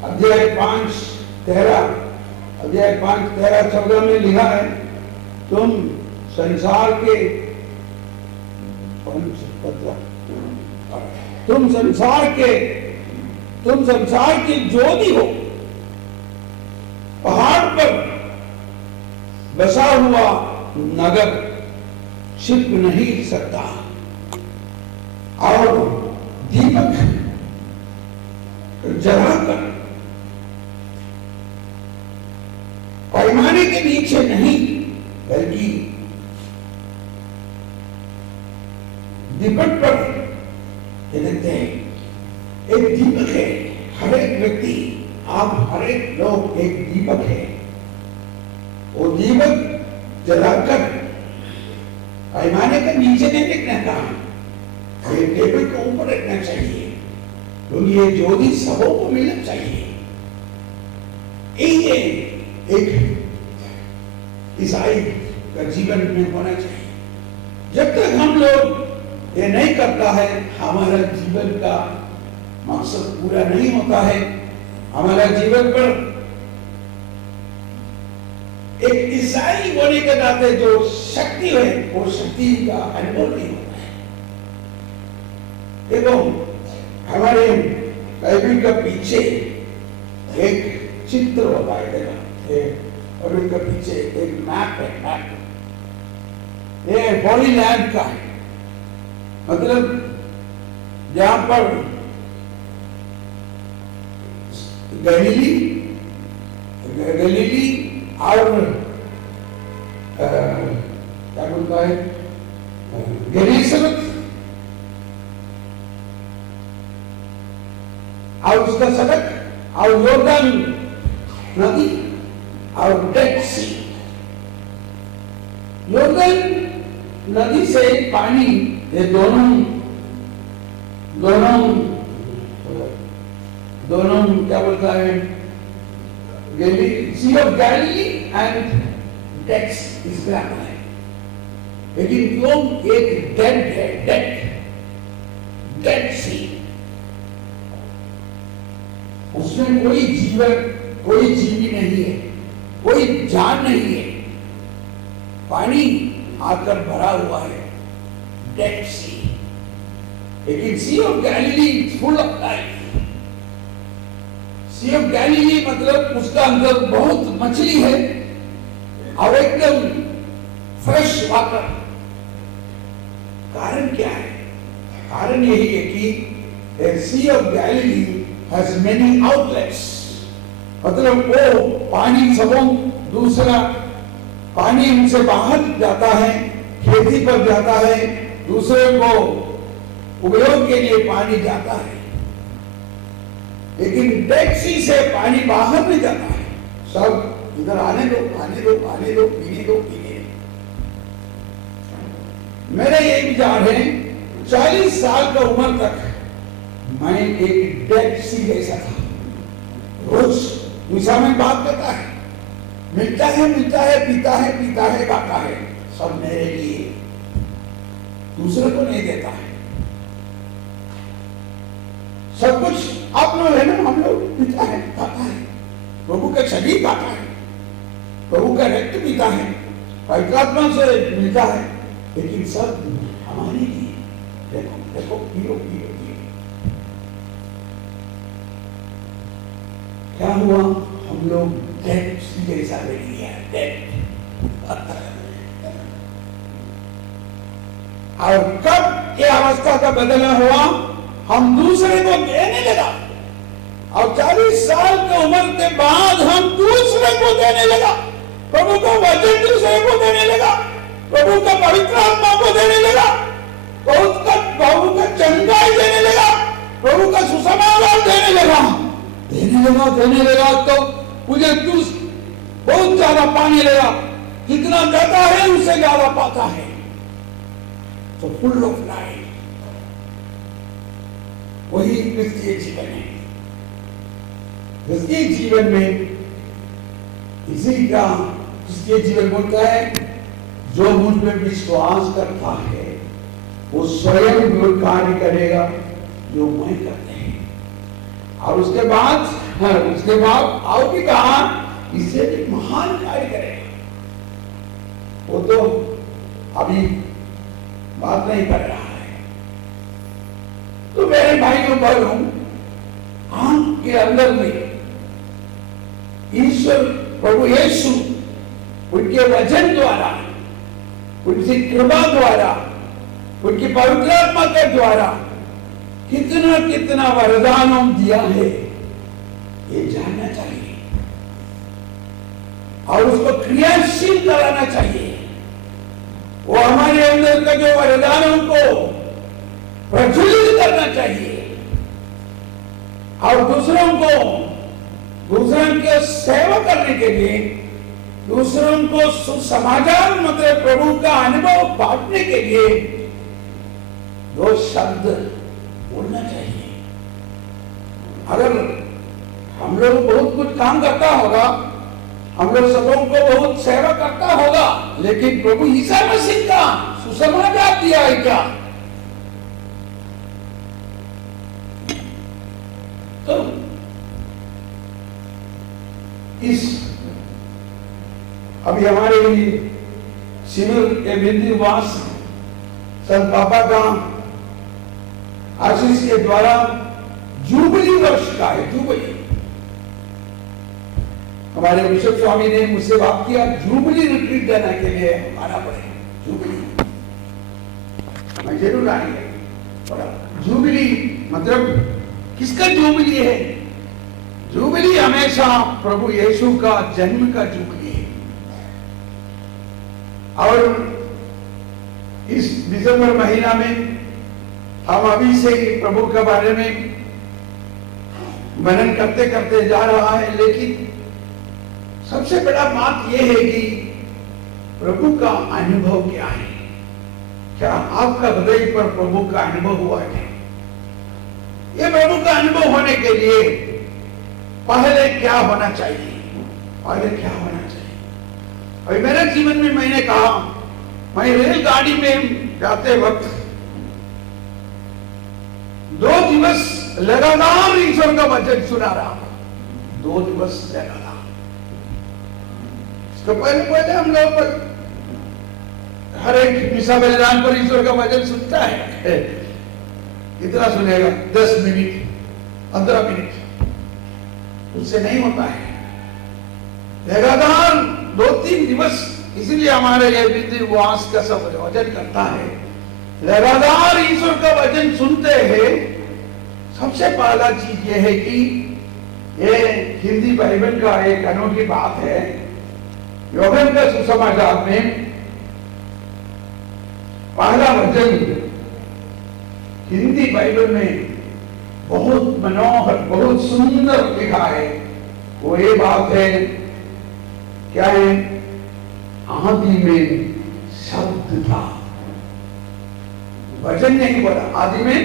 अध्याय 5:13-14 में लिखा है, तुम संसार के ज्योति हो। पहाड़ पर बसा हुआ नगर छिप नहीं सकता, और दीपक जलाकर पैमाने के नीचे नहीं, बल्कि दीपक पर देते हैं। एक दीपक है। हर एक व्यक्ति, आप हर एक लोग एक दीपक है। वो दीपक जलाकर पैमाने के नीचे नहीं रखना था, ये टेबल के ऊपर रखना चाहिए, क्योंकि ये ज्योति सबों को मिलना चाहिए। ये एक ईसाई का जीवन में होना चाहिए। जब तक हम लोग ये नहीं करता है, हमारा जीवन का मकसद पूरा नहीं होता है। हमारा जीवन पर एक ईसाई होने के नाते जो शक्ति है, वो शक्ति का अनुभव नहीं होता है। देखो, हमारे बाइबल के पीछे एक चित्र होता है, देखा, और उनके पीछे एक मैप है। मैप ये हॉली लैंड का है, मतलब जहां पर गलीली और क्या बोलता है, गेनेसरेत और उसका सड़क और यॉर्दन नदी और डेड सी। यॉर्दन नदी से पानी, ये दोनों क्या बोलता है, सी ऑफ गैलिली एंड डेड इस पे आता है। लेकिन क्यों एक डेड है, डेड सी, उसमें कोई जीवन, कोई जीवी नहीं है, कोई जान नहीं है, पानी आकर भरा हुआ है, डेड सी। लेकिन Sea of Galilee full of life. Sea of Galilee मतलब उसका अंदर बहुत मछली है और एकदम फ्रेश वाटर। कारण क्या है? कारण यही है कि Sea of Galilee has many outlets, मतलब वो पानी सबों दूसरा पानी उनसे बाहर जाता है, खेती पर जाता है, दूसरे को उपयोग के लिए पानी जाता है। लेकिन डेड सी से पानी बाहर नहीं जाता है, सब इधर आने दो, आने दो, आने दो, पीने दो, पीने दो। मेरा ये विचार है, 40 साल का उम्र तक मैं एक डेड सी जैसा था। रोज दूसरा में बात करता है, मिलता है, पीता है, गाता है, सब मेरे लिए, दूसरे को नहीं देता है। सब कुछ आप लोग है ना, हम लोग पीता है, खाता है, प्रभु का शरीर खाता है, प्रभु का रक्त पीता है, पवित्र आत्मा से मिलता है, लेकिन सब हमारे लिए। देखो देखो, पियो पियो पियो। क्या हुआ? हम लोग डेड सी जैसा बन गया, डेड। और कब ये अवस्था का बदलाव हुआ? हम दूसरे को देने लगा, और 40 साल की उम्र के बाद हम दूसरे को देने लगा, प्रभु का वचन दूसरे को देने लगा, प्रभु का पवित्र आत्मा को देने लगा, प्रभु का चंगाई देने लगा, प्रभु का सुसमाचार देने लगा। तो मुझे बहुत ज्यादा पाने लगा, जितना देता है उससे ज्यादा पाता है। तो फुल ऑफ लाइफ, वही क्रिस्तीय जीवन है। क्रिस्तीय जीवन में इसी का क्रिस्तीय जीवन बोलता है, जो मुझ में विश्वास करता है वो स्वयं वो कार्य करेगा जो मैं करते हैं। और उसके बाद और भी कहा, इससे भी महान कार्य करेगा। वो तो अभी बात नहीं कर रहा है। तो मेरे भाइयों बहनों, आंख के अंदर में ईश्वर प्रभु यीशु उनके वचन द्वारा, उनकी कृपा द्वारा, उनकी पवित्र आत्मा के द्वारा कितना कितना वरदानों दिया है, ये जानना चाहिए और उसको क्रियाशील कराना चाहिए। वो हमारे अंदर का जो वरदानों को प्रज्वलित करना चाहिए। और दूसरों की सेवा करने के लिए, दूसरों को सुसमाचार मतलब प्रभु का अनुभव बांटने के लिए दो शब्द बोलना चाहिए। अगर हम लोग बहुत कुछ काम करता होगा, हम लोग सबों को बहुत सेवा करता होगा, लेकिन प्रभु ईसा मसीह का सुसमाचार दिया है क्या? तो इस अभी हमारे शिविर के बिंदुवास संत पापा का आशीष के द्वारा जुबली वर्ष का है। जुबली हमारे बिशप स्वामी ने मुझसे बात किया, जुबली रिट्रीट देने के लिए आना पड़ेगा। जुबली मैं जरूर आएंगे। जुबली मतलब किसका जुबली है? जुबली हमेशा प्रभु यीशु का जन्म का जुबली है। और इस दिसंबर महीना में हम अभी से ही प्रभु के बारे में मनन करते करते जा रहा है, लेकिन सबसे बड़ा बात यह है कि प्रभु का अनुभव क्या है? क्या आपका हृदय पर प्रभु का अनुभव हुआ है? ये प्रभु का अनुभव होने के लिए पहले क्या होना चाहिए? पहले क्या होना चाहिए? और मेरे जीवन में मैंने कहा, मैं रेलगाड़ी में जाते वक्त 2 दिवस लगातार ईश्वर का वचन सुना रहा। 2 दिवस लगातार। इसको पहले हम लोग पर हर एक मिसा बलिदान पर ईश्वर का वचन सुनता है। कितना सुनेगा? 10 मिनट, 15 मिनट, उससे नहीं होता है। लगातार 2-3 दिवस, इसीलिए हमारे ये विधि उपवास का सब वचन करता है। लगातार ईश्वर का वचन सुनते हैं। सबसे पहला चीज ये है कि ये हिंदी बाइबल का एक अनोखी बात है। यूहन्ना का सुसमाचार में पहला वचन हिंदी बाइबल में बहुत मनोहर, बहुत सुंदर लिखा है। वो ये बात है, क्या है? आदि में शब्द था। वचन नहीं बोला, आदि में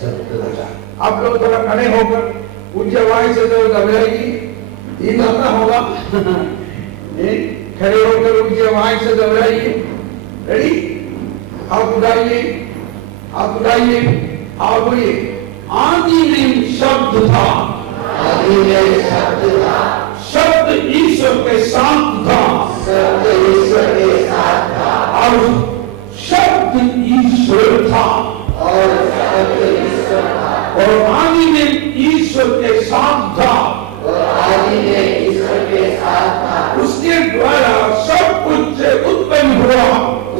शब्द था। आप लोग थोड़ा खड़े होकर ऊंची आवाज से जो घबराएगी, ये करना होगा। खड़े होकर ऊंची आवाज से घबराइए। रेडी? आप उठाइए, आप उठाइए, आप बोलिए, आदि में शब्द था। आदि में शब्द था। शब्द ईश्वर के साथ था। शब्द ईश्वर के साथ था। और शब्द ईश्वर था। और शब्द ईश्वर था। और आदि में ईश्वर के साथ था। और आदि में ईश्वर के साथ था। उसके द्वारा सब कुछ उत्पन्न हुआ।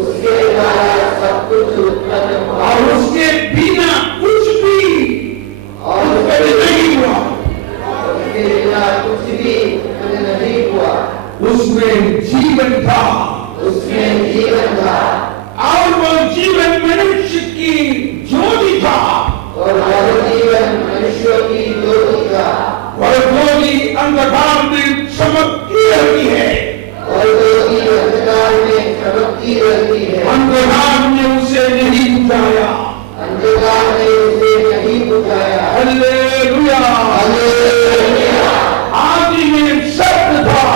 उसके द्वारा सब कुछ उत्पन्न हुआ। और उसके बिना कुछ भी उत्पन्न नहीं हुआ। उसके बिना कुछ भी उत्पन्न नहीं हुआ। उसमें जीवन था। उसमें जीवन था। और वो जीवन मनुष्य की ज्योति था। और वह जीवन मनुष्यों की ज्योति था। वह ज्योति अंधकार में चमकती रहती है। और ज्योति अंधकार में चमकती रहती है। अंधकार ने उसे नहीं बुझाया। अंधकार ने उसे नहीं बुझाया। हालेलुया। हालेलुया। आदि में शब्द था।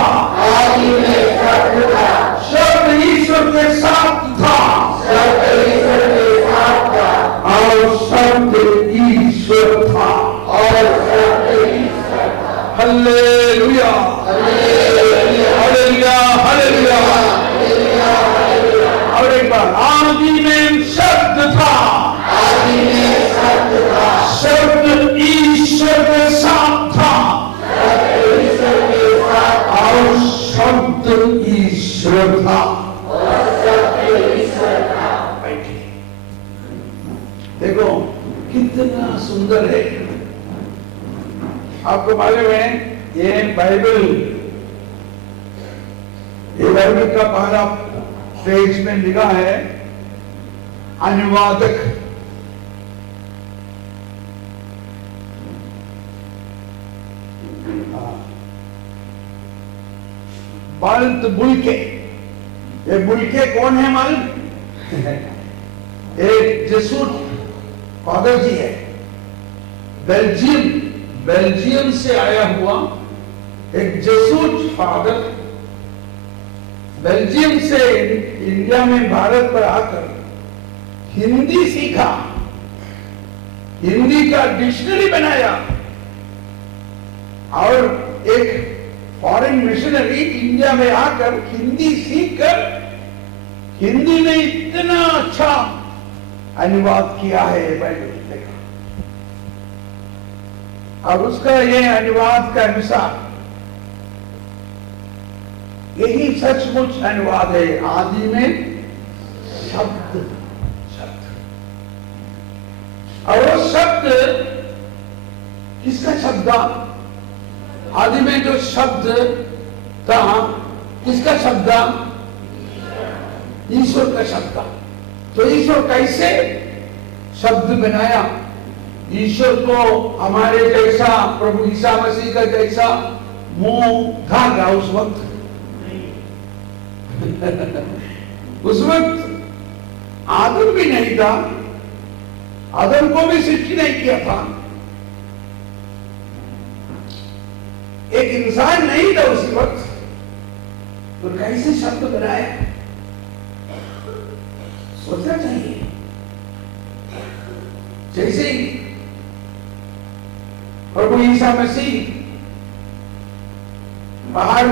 आदि में शब्द था। शब्द ईश्वर के साथ था। शब्द ईश्वर के साथ था। और शब्द ईश्वर था। और शब्द ईश्वर था। हालेलुया। हालेलुया। हालेलुया। हालेलुया। और एक बार, आदि में शब्द था। आदि में शब्द था। शब्द ईश्वर के साथ था। शब्द ईश्वर के साथ। और शब्द ईश्वर था। और शब्द ईश्वर था। बैठिए। देखो कितना सुंदर है। आपको मालूम है, ये बाइबल का पहला पेज में लिखा है, अनुवादक बाल्ट बुल्के। ये बुल्के कौन है मालूम? एक जेसूट फादर जी है, बेल्जियम से आया हुआ एक जेसूट फादर, बेल्जियम से इंडिया में भारत पर आकर हिंदी सीखा, हिंदी का डिक्शनरी बनाया, और एक फॉरेन मिशनरी इंडिया में आकर हिंदी सीखकर हिंदी में इतना अच्छा अनुवाद किया है बाइबल का। और उसका यह अनुवाद के अनुसार यही सचमुच अनुवाद है, आदि में शब्द। और वो शब्द किसका शब्द? आदि में जो शब्द था, किसका शब्द? ईश्वर का शब्द। तो ईश्वर कैसे शब्द बनाया? ईश्वर को हमारे जैसा, प्रभु ईसा मसीह का जैसा मुंह था क्या उस वक्त? उस वक्त आदम भी नहीं था, आदम को भी सृष्टि नहीं किया था, एक इंसान नहीं था उसी वक्त, तो कैसे शब्द बनाया? सोचना चाहिए। जैसे ही प्रभु ईसा मसीह बाहर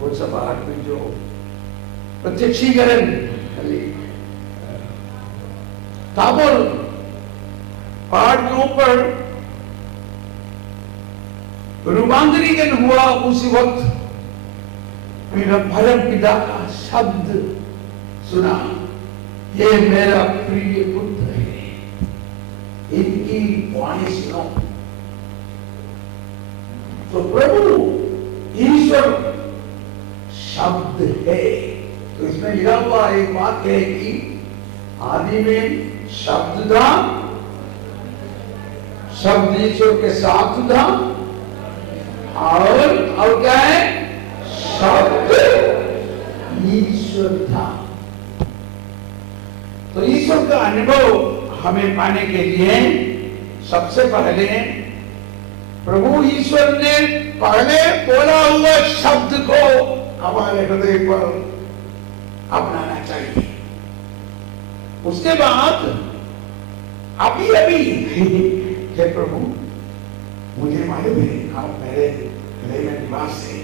कौन सा बाहर में जो प्रत्यक्षीकरण ताबोर पहाड़ के ऊपर रूपांतरीकरण हुआ, उसी वक्त मेरा परम पिता का शब्द सुना, ये मेरा प्रिय पुत्र है, इनकी वाणी सुनो। तो प्रभु ईश्वर शब्द है। तो इसमें लिखा हुआ एक बात है कि आदि में शब्द था, शब्द ईश्वर के साथ था, और क्या है? शब्द ईश्वर था। तो ईश्वर का अनुभव हमें पाने के लिए सबसे पहले प्रभु ईश्वर ने पहले बोला हुआ शब्द को हमारे हृदय पर अपनाना चाहिए। उसके बाद अभी हे प्रभु, मुझे मालूम है आप मेरे हृदय में निवास है,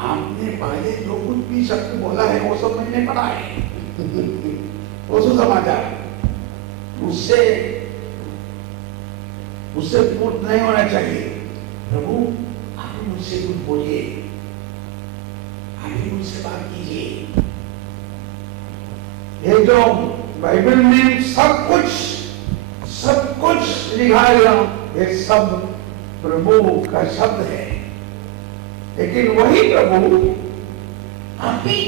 आपने पहले जो कुछ भी शब्द बोला है वो सब मैंने पढ़ा है, वो सुसमाचार, उससे पूर्ण नहीं होना चाहिए। प्रभु आप मुझसे कुछ बोलिए, आप मुझसे बात कीजिए। ये जो बाइबल में सब कुछ लिखा है, ये सब प्रभु का शब्द है, लेकिन वही प्रभु अभी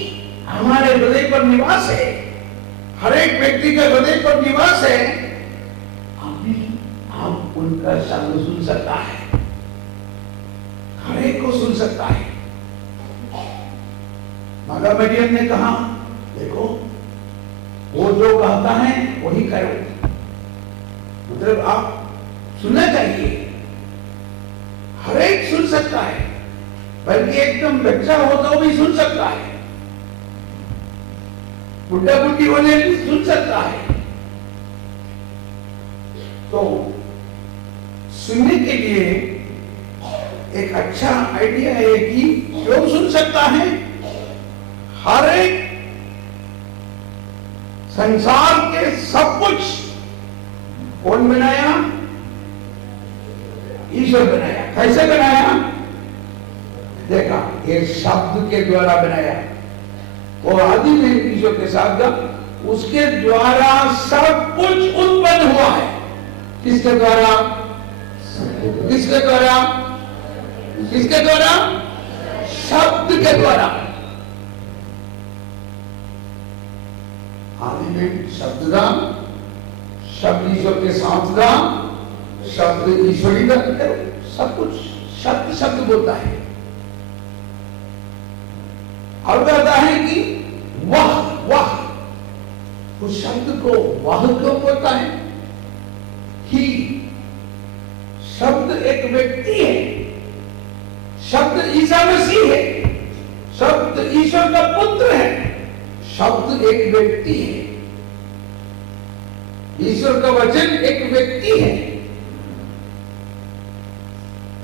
हमारे हृदय पर निवास है, हर एक व्यक्ति का हृदय पर निवास है। अभी आप उनका शब्द सुन सकता है, हर एक को सुन सकता है। माता मरियम ने कहा, देखो वो जो कहता है वही करो, मतलब आप सुनना चाहिए, हर एक सुन सकता है, बल्कि एकदम बच्चा हो तो भी सुन सकता है, बुढ़ा बुढ़ी होने भी सुन सकता है। तो सुनने के लिए एक अच्छा आइडिया है कि जो सुन सकता है, हर एक संसार के सब कुछ कौन बनाया? ईश्वर बनाया। कैसे बनाया? देखा, ये शब्द के द्वारा बनाया। वो आदि में ईश्वर के साथ था, उसके द्वारा सब कुछ उत्पन्न हुआ है। किसके द्वारा? किसके द्वारा? किसके द्वारा? शब्द के द्वारा। आदि में शब्द था, शब्द ईश्वर के साथ था, शब्द ईश्वरी था, सब कुछ शब्द शब्द बोलता है और कहता है कि वह वह, उस शब्द को वह क्यों बोलता है? ही, शब्द एक व्यक्ति है, शब्द ईसा मसीह है, शब्द ईश्वर का पुत्र है, शब्द एक व्यक्ति है, ईश्वर का वचन एक व्यक्ति है।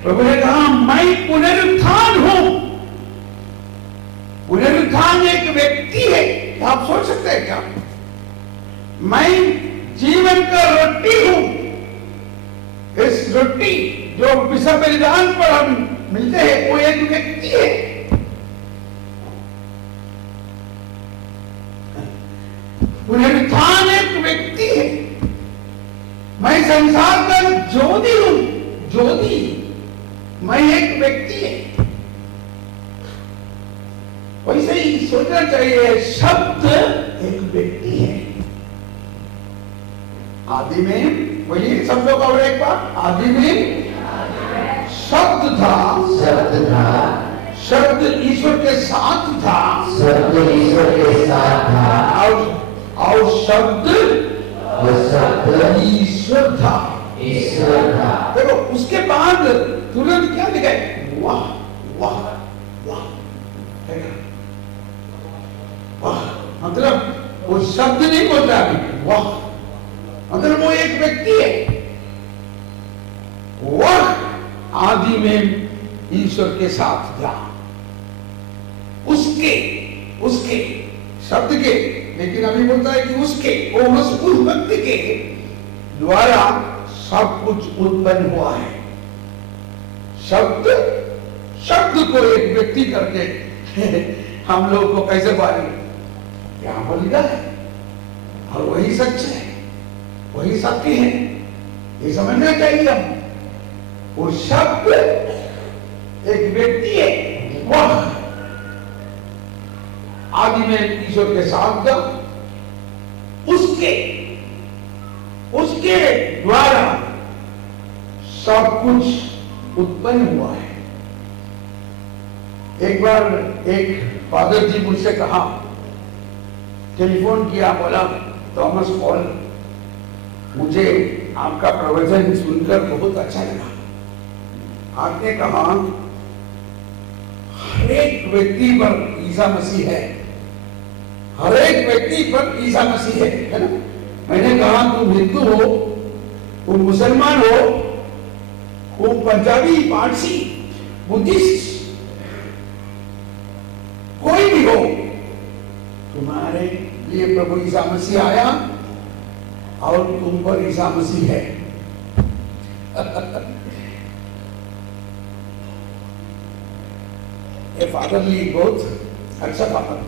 प्रभु ने कहा मैं पुनरुत्थान हूं। पुनरुत्थान एक व्यक्ति है। आप सोच सकते हैं क्या? मैं जीवन का रोटी हूं। इस रोटी जो विश्व बलिदान पर हम मिलते हैं वो एक व्यक्ति है। पुनरुत्थान एक व्यक्ति है। मैं संसार का ज्योति हूं। ज्योति, मैं एक व्यक्ति है। वैसे ही सोचना चाहिए, शब्द एक व्यक्ति है। आदि में, वही शब्दों का और एक बार, आदि में शब्द था, शब्द था, शब्द ईश्वर के साथ था, शब्द ईश्वर के साथ था, और शब्द ईश्वर था, ईश्वर था। देखो उसके बाद तुरंत क्या लिखा है? वाह वाह वाह, वाह मतलब वो शब्द नहीं बोलता अभी, वाह मतलब वो एक व्यक्ति है। वह आदि में ईश्वर के साथ था, उसके उसके शब्द के, लेकिन अभी बोलता है कि उसके, वो उस व्यक्ति के द्वारा सब कुछ उत्पन्न हुआ है। शब्द शब्द को एक व्यक्ति करके हम लोग को कैसे पाले? यहां पर लिखा है और वही सच है, वही सत्य है, ये समझना चाहिए हम। वो शब्द एक व्यक्ति है, वह आदि में ईश्वर के साथ था, उसके उसके द्वारा सब कुछ उत्पन्न हुआ है। एक बार एक फादर जी मुझसे कहा, टेलीफोन किया, बोला थॉमस पॉल, मुझे आपका प्रवचन सुनकर बहुत अच्छा लगा। आपने कहा हर एक व्यक्ति पर ईसा मसीह है, हर एक व्यक्ति पर ईसा मसीह है ना? मैंने कहा तुम हिंदू हो, तुम मुसलमान हो, तुम पंजाबी, पारसी, बुद्धिस्ट, कोई भी हो, तुम्हारे लिए प्रभु ईसा मसीह आया और तुम पर ईसा मसीह है। ये फादर ली बहुत अच्छा फादर।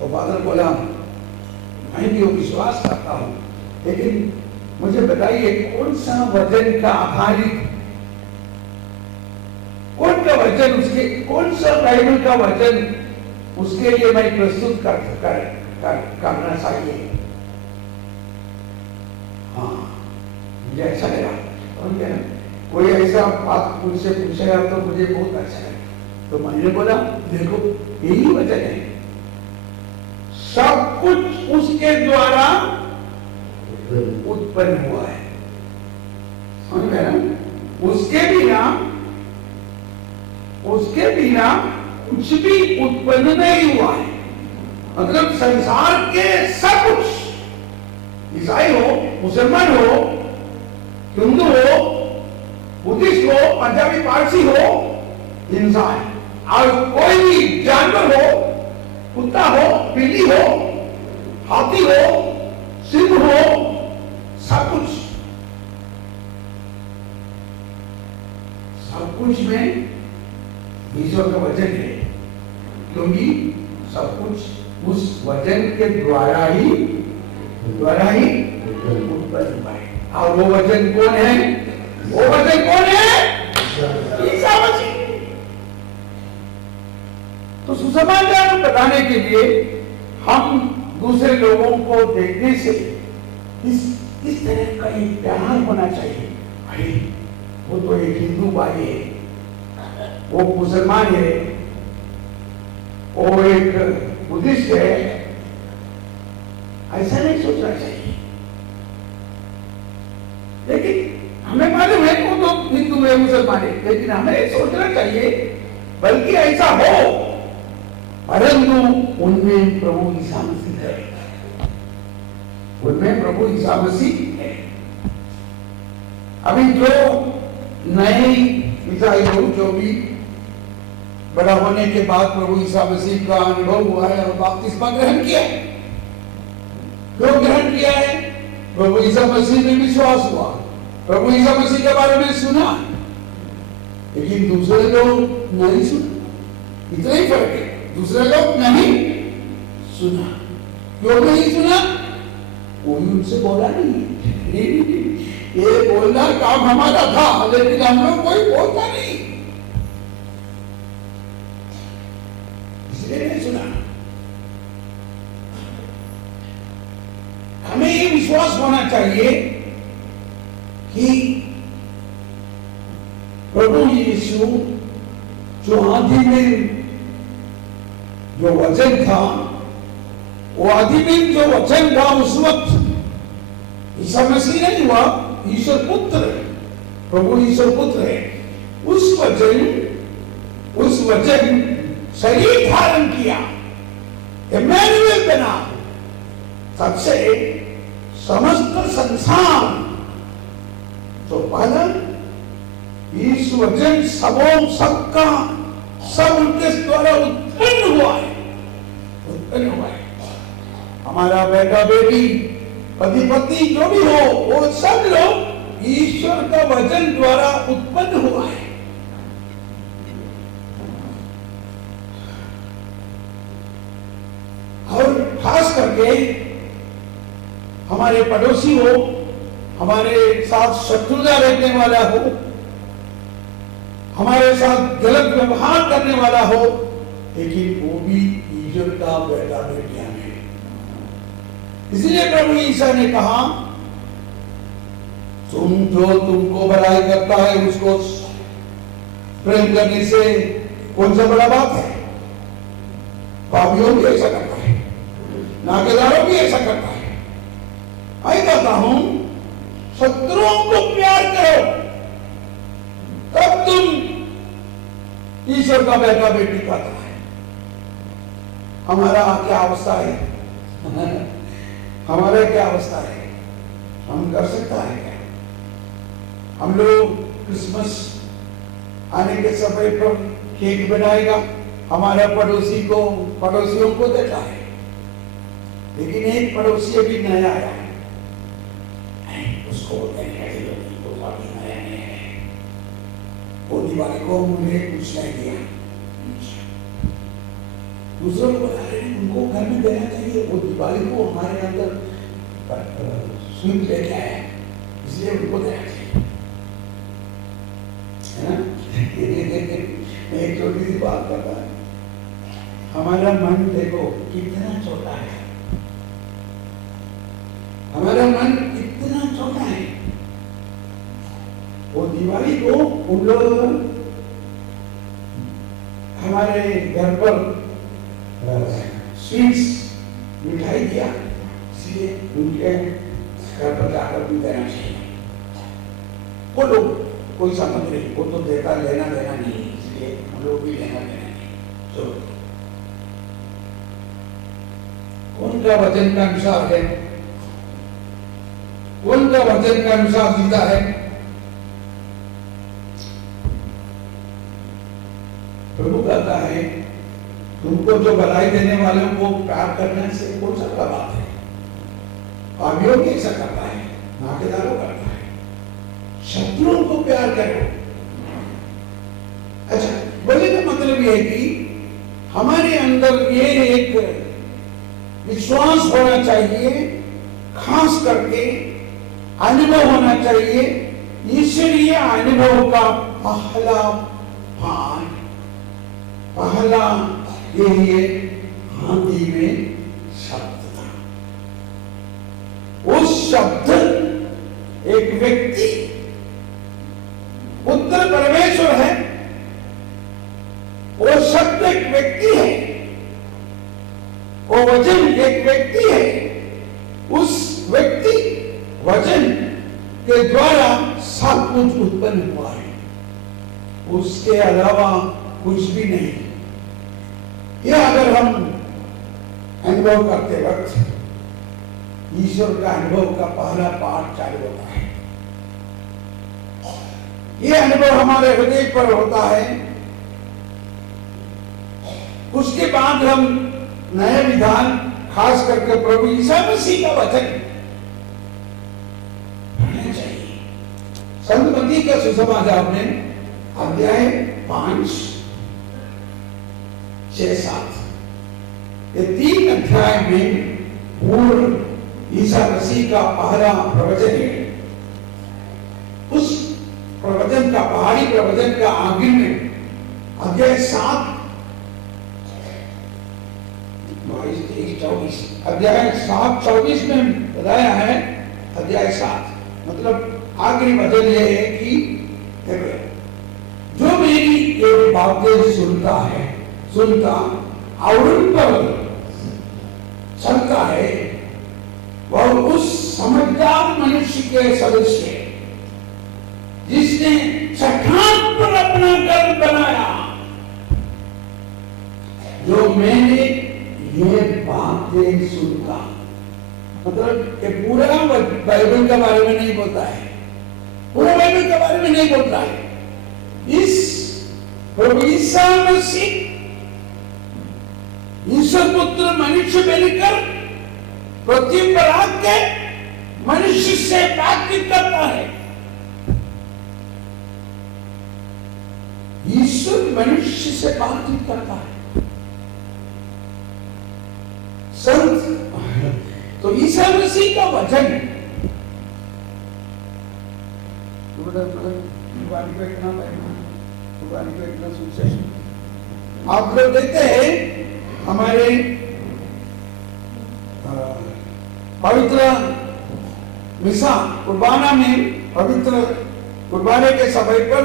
तो फादर बोला मैं भी विश्वास करता हूं, लेकिन मुझे बताइए कौन सा वचन का आधारित, कौन का वचन, उसके कौन सा बाइबल का वचन उसके लिए मैं प्रस्तुत करना चाहिए? हाँ, मुझे अच्छा लगा। और क्या कोई ऐसा बात मुझसे पूछेगा तो मुझे बहुत अच्छा लगा। तो मैंने बोला देखो यही वचन है, सब कुछ उसके द्वारा उत्पन्न हुआ है। समझ में ना? उसके बिना कुछ भी उत्पन्न नहीं हुआ है। मतलब संसार के सब कुछ, ईसाई हो, मुसलमान हो, हिंदू हो, बुद्धिस्ट हो, पंजाबी, पारसी हो, इंसान, और कोई भी जानवर हो, कुत्ता हो, बिल्ली हो, हाथी हो, सिंह हो, सब कुछ में ईश्वर का वचन है, क्योंकि सब कुछ उस वचन के द्वारा ही उत्पन्न हुआ है। और वो वचन कौन है? वो वचन कौन है? ईसा मसीह। तो सुसमाचार बताने के लिए हम दूसरे लोगों को देखने से इस तरह का एक प्यार होना चाहिए। अरे वो तो एक हिंदू भाई है, वो मुसलमान है, वो एक बुद्धिस्ट है, ऐसा नहीं सोचना चाहिए। लेकिन हमें मालूम है वो तो हिंदू है, मुसलमान है, लेकिन हमें सोचना चाहिए बल्कि ऐसा हो, परंतु उनमें प्रभु ईसा मसीह है, उनमें प्रभु ईसा मसीह है। अभी जो नए ईसाई लोग जो भी बड़ा होने के बाद प्रभु ईसा मसीह का अनुभव हुआ है और बपतिस्मा ग्रहण किया है, क्यों ग्रहण किया है? प्रभु ईसा मसीह में विश्वास हुआ, प्रभु ईसा मसीह के बारे में सुना, लेकिन दूसरे लोग नहीं सुना। इतना ही फर्क है, दूसरे लोग नहीं सुना। क्यों नहीं सुना? कोई उनसे बोला नहीं। ये बोलना काम हमारा था, लेकिन हम लोग कोई बोलता नहीं, इसलिए नहीं सुना। हमें ये विश्वास होना चाहिए कि प्रभु यीशु जो आदि में जो वचन था, वो आदि में जो वचन था उस वक्त ईसा मसीह नहीं हुआ, ईश्वर पुत्र है, प्रभु ईश्वर पुत्र है। उस वचन शरीर धारण किया, इम्मानुएल बना, तब से समस्त संसार तो पहला इस वचन सबका सब उनके द्वारा उत्पन्न हुआ है, उत्पन्न हुआ है। हमारा बेटा बेटी पति पत्नी जो भी हो, वो सब लोग ईश्वर का वचन द्वारा उत्पन्न हुआ है। और खास करके हमारे पड़ोसी हो, हमारे साथ शत्रुता रखने वाला हो, हमारे साथ गलत व्यवहार करने वाला हो, लेकिन वो भी ईश्वर का बेटा बेटियां है। इसलिए प्रभु ईसा ने कहा, तुम जो तुमको भलाई करता है उसको प्रेम करने से कौन सा बड़ा बात है? पापियों भी ऐसा करता है, नाकेदारों भी ऐसा करता है। मैं कहता हूं, शत्रुओं को प्यार करो, तब तुम ईश्वर का बेटा बेटी कहता है। हमारा क्या अवस्था है? हमारा क्या अवस्था है? हम कर सकता है क्या? हम लोग क्रिसमस आने के समय पर केक बनाएगा, हमारा पड़ोसियों को देता है, लेकिन एक पड़ोसी अभी नया आया है, उसको वो दिवाली को मुझे कुछ नहीं दिया, दूसरों को बता रहे उनको घर में देना चाहिए। वो दिवाली को हमारे अंदर स्वीट लेके आया, इसलिए उनको देना चाहिए, है ना? मैं एक छोटी सी बात करता है, हमारा मन देखो कितना छोटा है, हमारा मन कितना छोटा है। वो दिवाली को उन लोग हमारे घर पर स्वीट्स मिठाई दिया, इसलिए उनके घर पर जाकर भी देना चाहिए। वो लोग कोई समझ नहीं, वो तो देता लेना देना नहीं, इसलिए हम लोग भी लेना देना नहीं। तो कौन का वचन का अनुसार है, कौन का वचन का अनुसार जीता है? प्रभु कहता है, तुमको जो भलाई देने वालों को प्यार करने से कौन सा बात है? पापियों भी ऐसा करता है, नाकेदारों करता है, शत्रुओं को प्यार करो। अच्छा, बोलने का मतलब यह है कि हमारे अंदर ये एक विश्वास होना चाहिए, खास करके अनुभव होना चाहिए, ईश्वरीय अनुभव का पहला भाग, पहला ये आदि में शब्द था। उस शब्द एक व्यक्ति पुत्र परमेश्वर है, व्यक्ति है, वो वचन एक व्यक्ति है। उस व्यक्ति वचन के द्वारा सब कुछ उत्पन्न हुआ है, उसके अलावा कुछ भी नहीं। यह अगर हम अनुभव करते वक्त ईश्वर का अनुभव का पहला पाठ चालू होता है। यह अनुभव हमारे हृदय पर होता है। उसके बाद हम नए विधान, खास करके प्रभु ईसा मसीह का वचन पढ़ना चाहिए। संत मत्ती का सुसमाचार में अध्याय 5, 6, 7 ये 3 अध्याय में पूर्ण ईसा मसीह का पहला प्रवचन है। उस प्रवचन का, पहाड़ी प्रवचन का आखिर में अध्याय 7, 24 में बताया है। अध्याय 7 मतलब आखिरी वचन यह है कि जो मेरी एक बातें सुनता और उन पर चलता है, वह उस समझदार मनुष्य के सदस्य है जिसने चट्टान पर अपना घर बनाया। जो मैंने ये बातें सुनता, मतलब ये पूरा बाइबल के बारे में नहीं बोलता है, पूरा बाइबल के बारे में नहीं बोलता है। इस प्रभु ईसा मसीह ईश्वर पुत्र मनुष्य बनकर पृथ्वी पर आके मनुष्य से बातचीत करता है। ईश्वर मनुष्य से बातचीत करता है। संत तो ईसा मसीह का वचन आप लोग देखते हैं हमारे पवित्र मिसा कुर्बाना में, पवित्र कुर्बाने के समय पर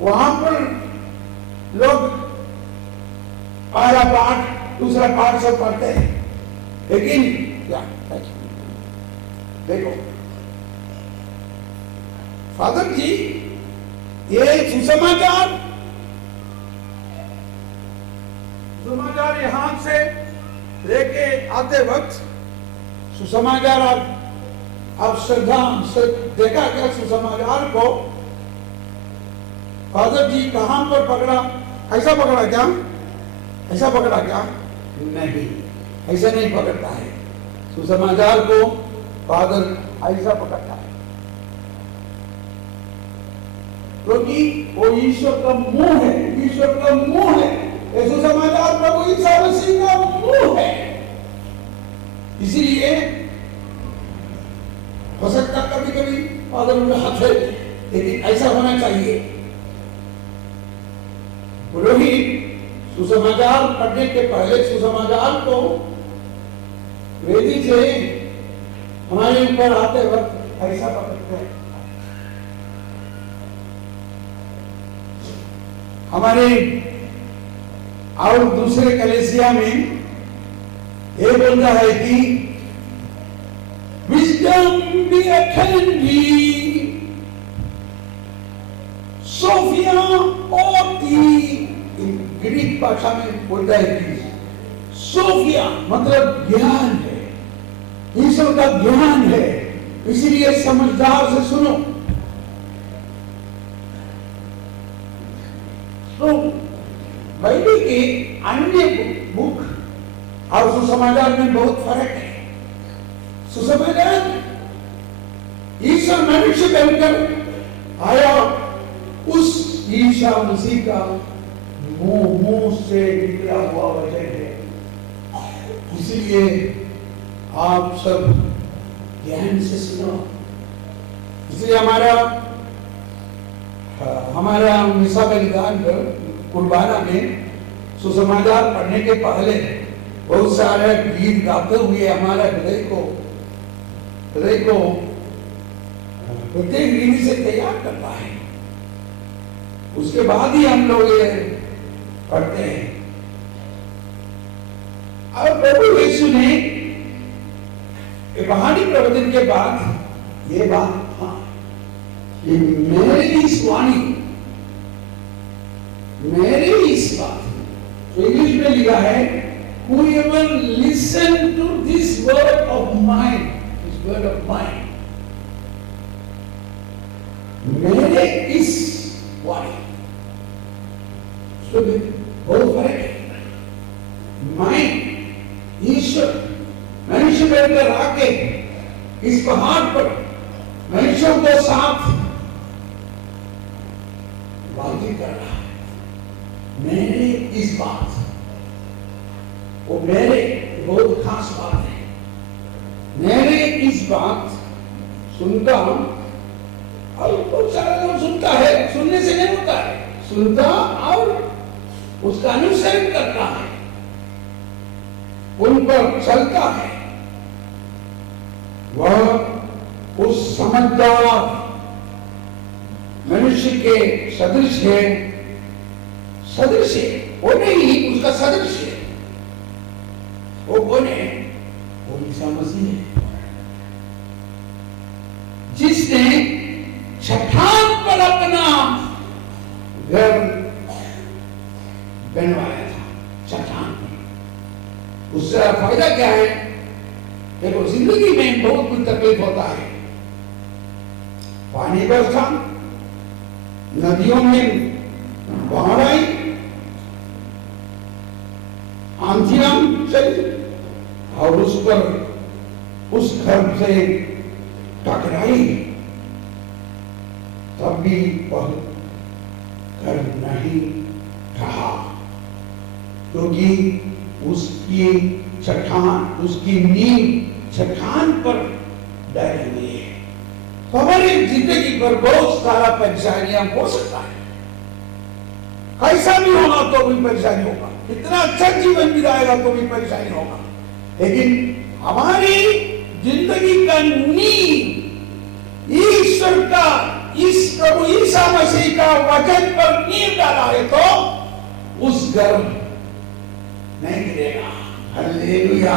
वहां पर लोग पहला पाठ, दूसरा पाठ सब पढ़ते हैं, लेकिन क्या देखो फादर जी, ये सुसमाचार यहां से लेके आते वक्त सुसमाचार आप श्रद्धा से देखा क्या? सुसमाचार को फादर जी कहां पर पकड़ा? ऐसा पकड़ा क्या? ऐसा पकड़ा क्या? नहीं, ऐसा नहीं पकड़ता है। सुसमाचार को फादर ऐसा पकड़ता है, क्योंकि वो ईश्वर का मुंह है, ईश्वर का मुंह है। ये सुसमाचार प्रभु ईसा मसीह का मुंह है। इसीलिए हो सकता कभी कभी फादर उनका हाथ है, लेकिन ऐसा होना चाहिए। पुरोहित सुसमाचार पढ़ने के पहले सुसमाचार को वेदी से हमारे ऊपर आते वक्त ऐसा पकड़ते हैं। हमारे और दूसरे कलेसिया में ये बोलता है कि विजडम बी अटेंडी सोफिया ओती, ग्रीक भाषा में बोलता है कि सोफिया मतलब ज्ञान है, ईश्वर का ज्ञान है, इसीलिए समझदार से सुनो। तो बाइबल के अन्य बुक और सुसमाचार में बहुत फर्क है। सुसमाचार ईश्वर मनुष्य बनकर आया, उस ईसा मसीह का मुंह से निकला हुआ वचन है। इसलिए आप सब ध्यान से सुनो। इसलिए हमारा मिसा बलिदान पर कुर्बाना में सुसमाचार पढ़ने के पहले बहुत सारे गीत गाते हुए हमारा हृदय को प्रत्येक रीति से तैयार करता है। उसके बाद ही हम लोग ये पढ़ते हैं। और प्रभु यीशु ने कहानी प्रवचन के बाद ये बात, हाँ, कि मेरी इस वाणी, मेरी इस बात, तो इंग्लिश में लिखा है, whoever listen to this word of mine, this word of mine, मेरे इस वाणी, तो बहुत फर्क है। माइंड, ईश्वर मनुष्य बनकर आके इस पहाड़ पर मनुष्यों को साथ बातचीत कर रहा है। मेरे इस बात, वो मेरे बहुत खास बात है। मेरे इस बात सुनता हूं, और बहुत सारा लोग सुनता है, सुनने से नहीं होता है, सुनता और उसका अनुसरण करता है, उन पर चलता है, वह उस समझदार मनुष्य के सदृश है। सदृश है, वो नहीं, उसका सदृश है। वो कौन है? वो ईसा मसीह है, जिसने चट्टान पर अपना घर बनवाया था। चट्टान पर, उससे फायदा क्या है? देखो, जिंदगी में बहुत कुछ तकलीफ होता है। पानी बरसा, नदियों में बाढ़ आई, आंधियां चली, और उस पर, उस घर से टकराई, तब भी वह घर नहीं रहा, क्योंकि उसकी चट्टान, उसकी नींव चट्टान पर डाली हुई है। तो हमारी जिंदगी पर बहुत सारा परेशानियां हो सकता है, कैसा भी होगा तो भी परेशानी होगा, इतना अच्छा जीवन बिताएगा तो भी परेशानी होगा, लेकिन हमारी जिंदगी का नींव ईश्वर का, इस प्रभु ईसा मसीह का वचन पर नींव डाला है, तो उस घर नहीं गिरेगा। Hallelujah,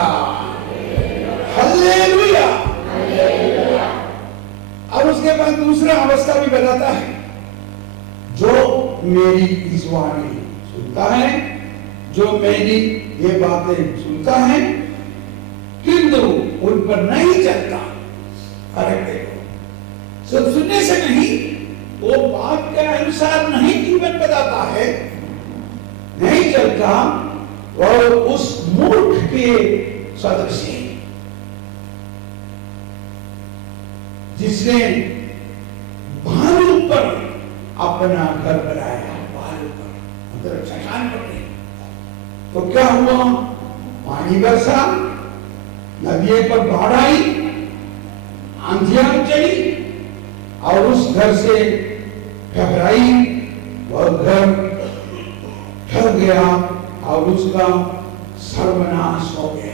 hallelujah. और उसके बाद दूसरा अवस्था भी बताता है, जो मेरी इस वाणी सुनता है, जो मेरी ये बातें सुनता है, किंतु उन पर नहीं चलता। फर्क देखो, सिर्फ सुनने से नहीं, वो बात के अनुसार नहीं जीवन बताता है, नहीं चलता, और उस मूर्ख के सदृश है, जिसने भालू पर अपना घर बनाया। भालू पर, मतलब चट्टान पर नहीं। तो क्या हुआ? पानी बरसा, नदियों पर बाढ़ आई, आंधियां चली, और उस घर से घबराई, वह घर ढह गया और उसका सर्वनाश हो गया।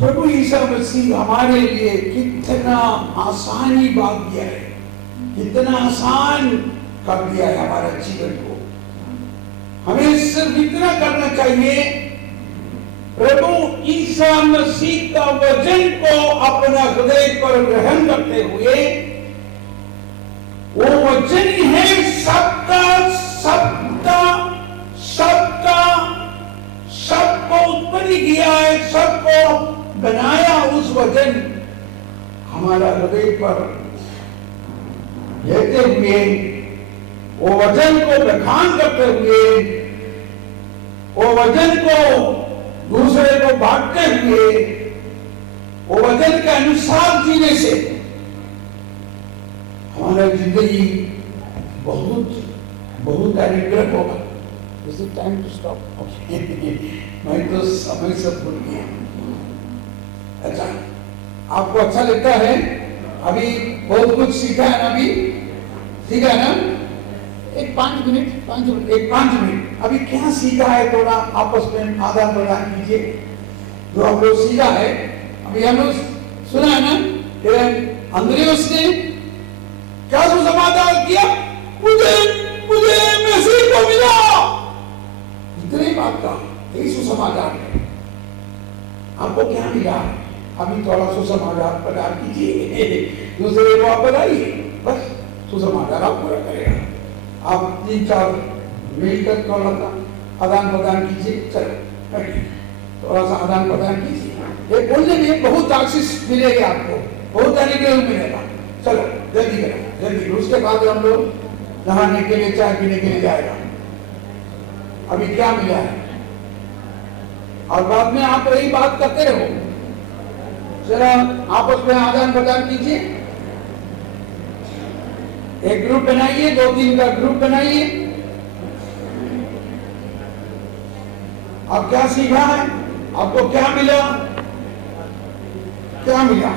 प्रभु ईसा मसीह हमारे लिए कितना आसानी बात दिया है, कितना आसान कर दिया है हमारे जीवन को। हमें सिर्फ इतना करना चाहिए, प्रभु ईसा मसीह का वचन को अपना हृदय पर ग्रहण करते हुए, वो वचन ही है सबका, सबका, सबका, सबको उत्पन्न किया है, सबको बनाया। उस वचन हमारा हृदय पर लेते हुए, वो वचन को बखान करते हुए, वो वचन को दूसरे को बांटते हुए, वो वचन के अनुसार जीने से हमारा जिंदगी बहुत बहुत अनुग्रह होगा। Is it time to stop? Okay. मैं तो समय से भूल गया। अच्छा, आपको अच्छा लगता है? अभी बहुत कुछ सीखा है ना? अभी सीखा है ना? एक 5 मिनट अभी क्या सीखा है, थोड़ा आपस में आदान प्रदान कीजिए। जो हम लोग सीखा है, अभी हम लोग सुना है ना, अंद्रियोस ने क्या सुसमाचार किया? मुझे मसीह को मिला। इतने ही बात का यही सुसमाचार है। आपको क्या मिला? अभी थोड़ा सुसमाचार प्रदान कीजिए, दूसरे को आप बताइए, बस सुसमाचार आप पूरा करेगा। आप 3-4 मिल कर थोड़ा सा आदान प्रदान कीजिए, चलो करिए, थोड़ा सा आदान प्रदान कीजिए। ये बोलने में बहुत आशीष मिलेगी आपको, बहुत अनुग्रह मिलेगा। चलो जल्दी करें, जल्दी। उसके बाद हम लोग नहाने के लिए, चाय पीने के लिए जाएगा। अभी क्या मिला है और बाद में आप यही बात करते रहो। जरा आपस में आदान प्रदान कीजिए। एक ग्रुप बनाइए, 2-3 का ग्रुप बनाइए। अब क्या सीखा है? आपको क्या मिला? क्या मिला?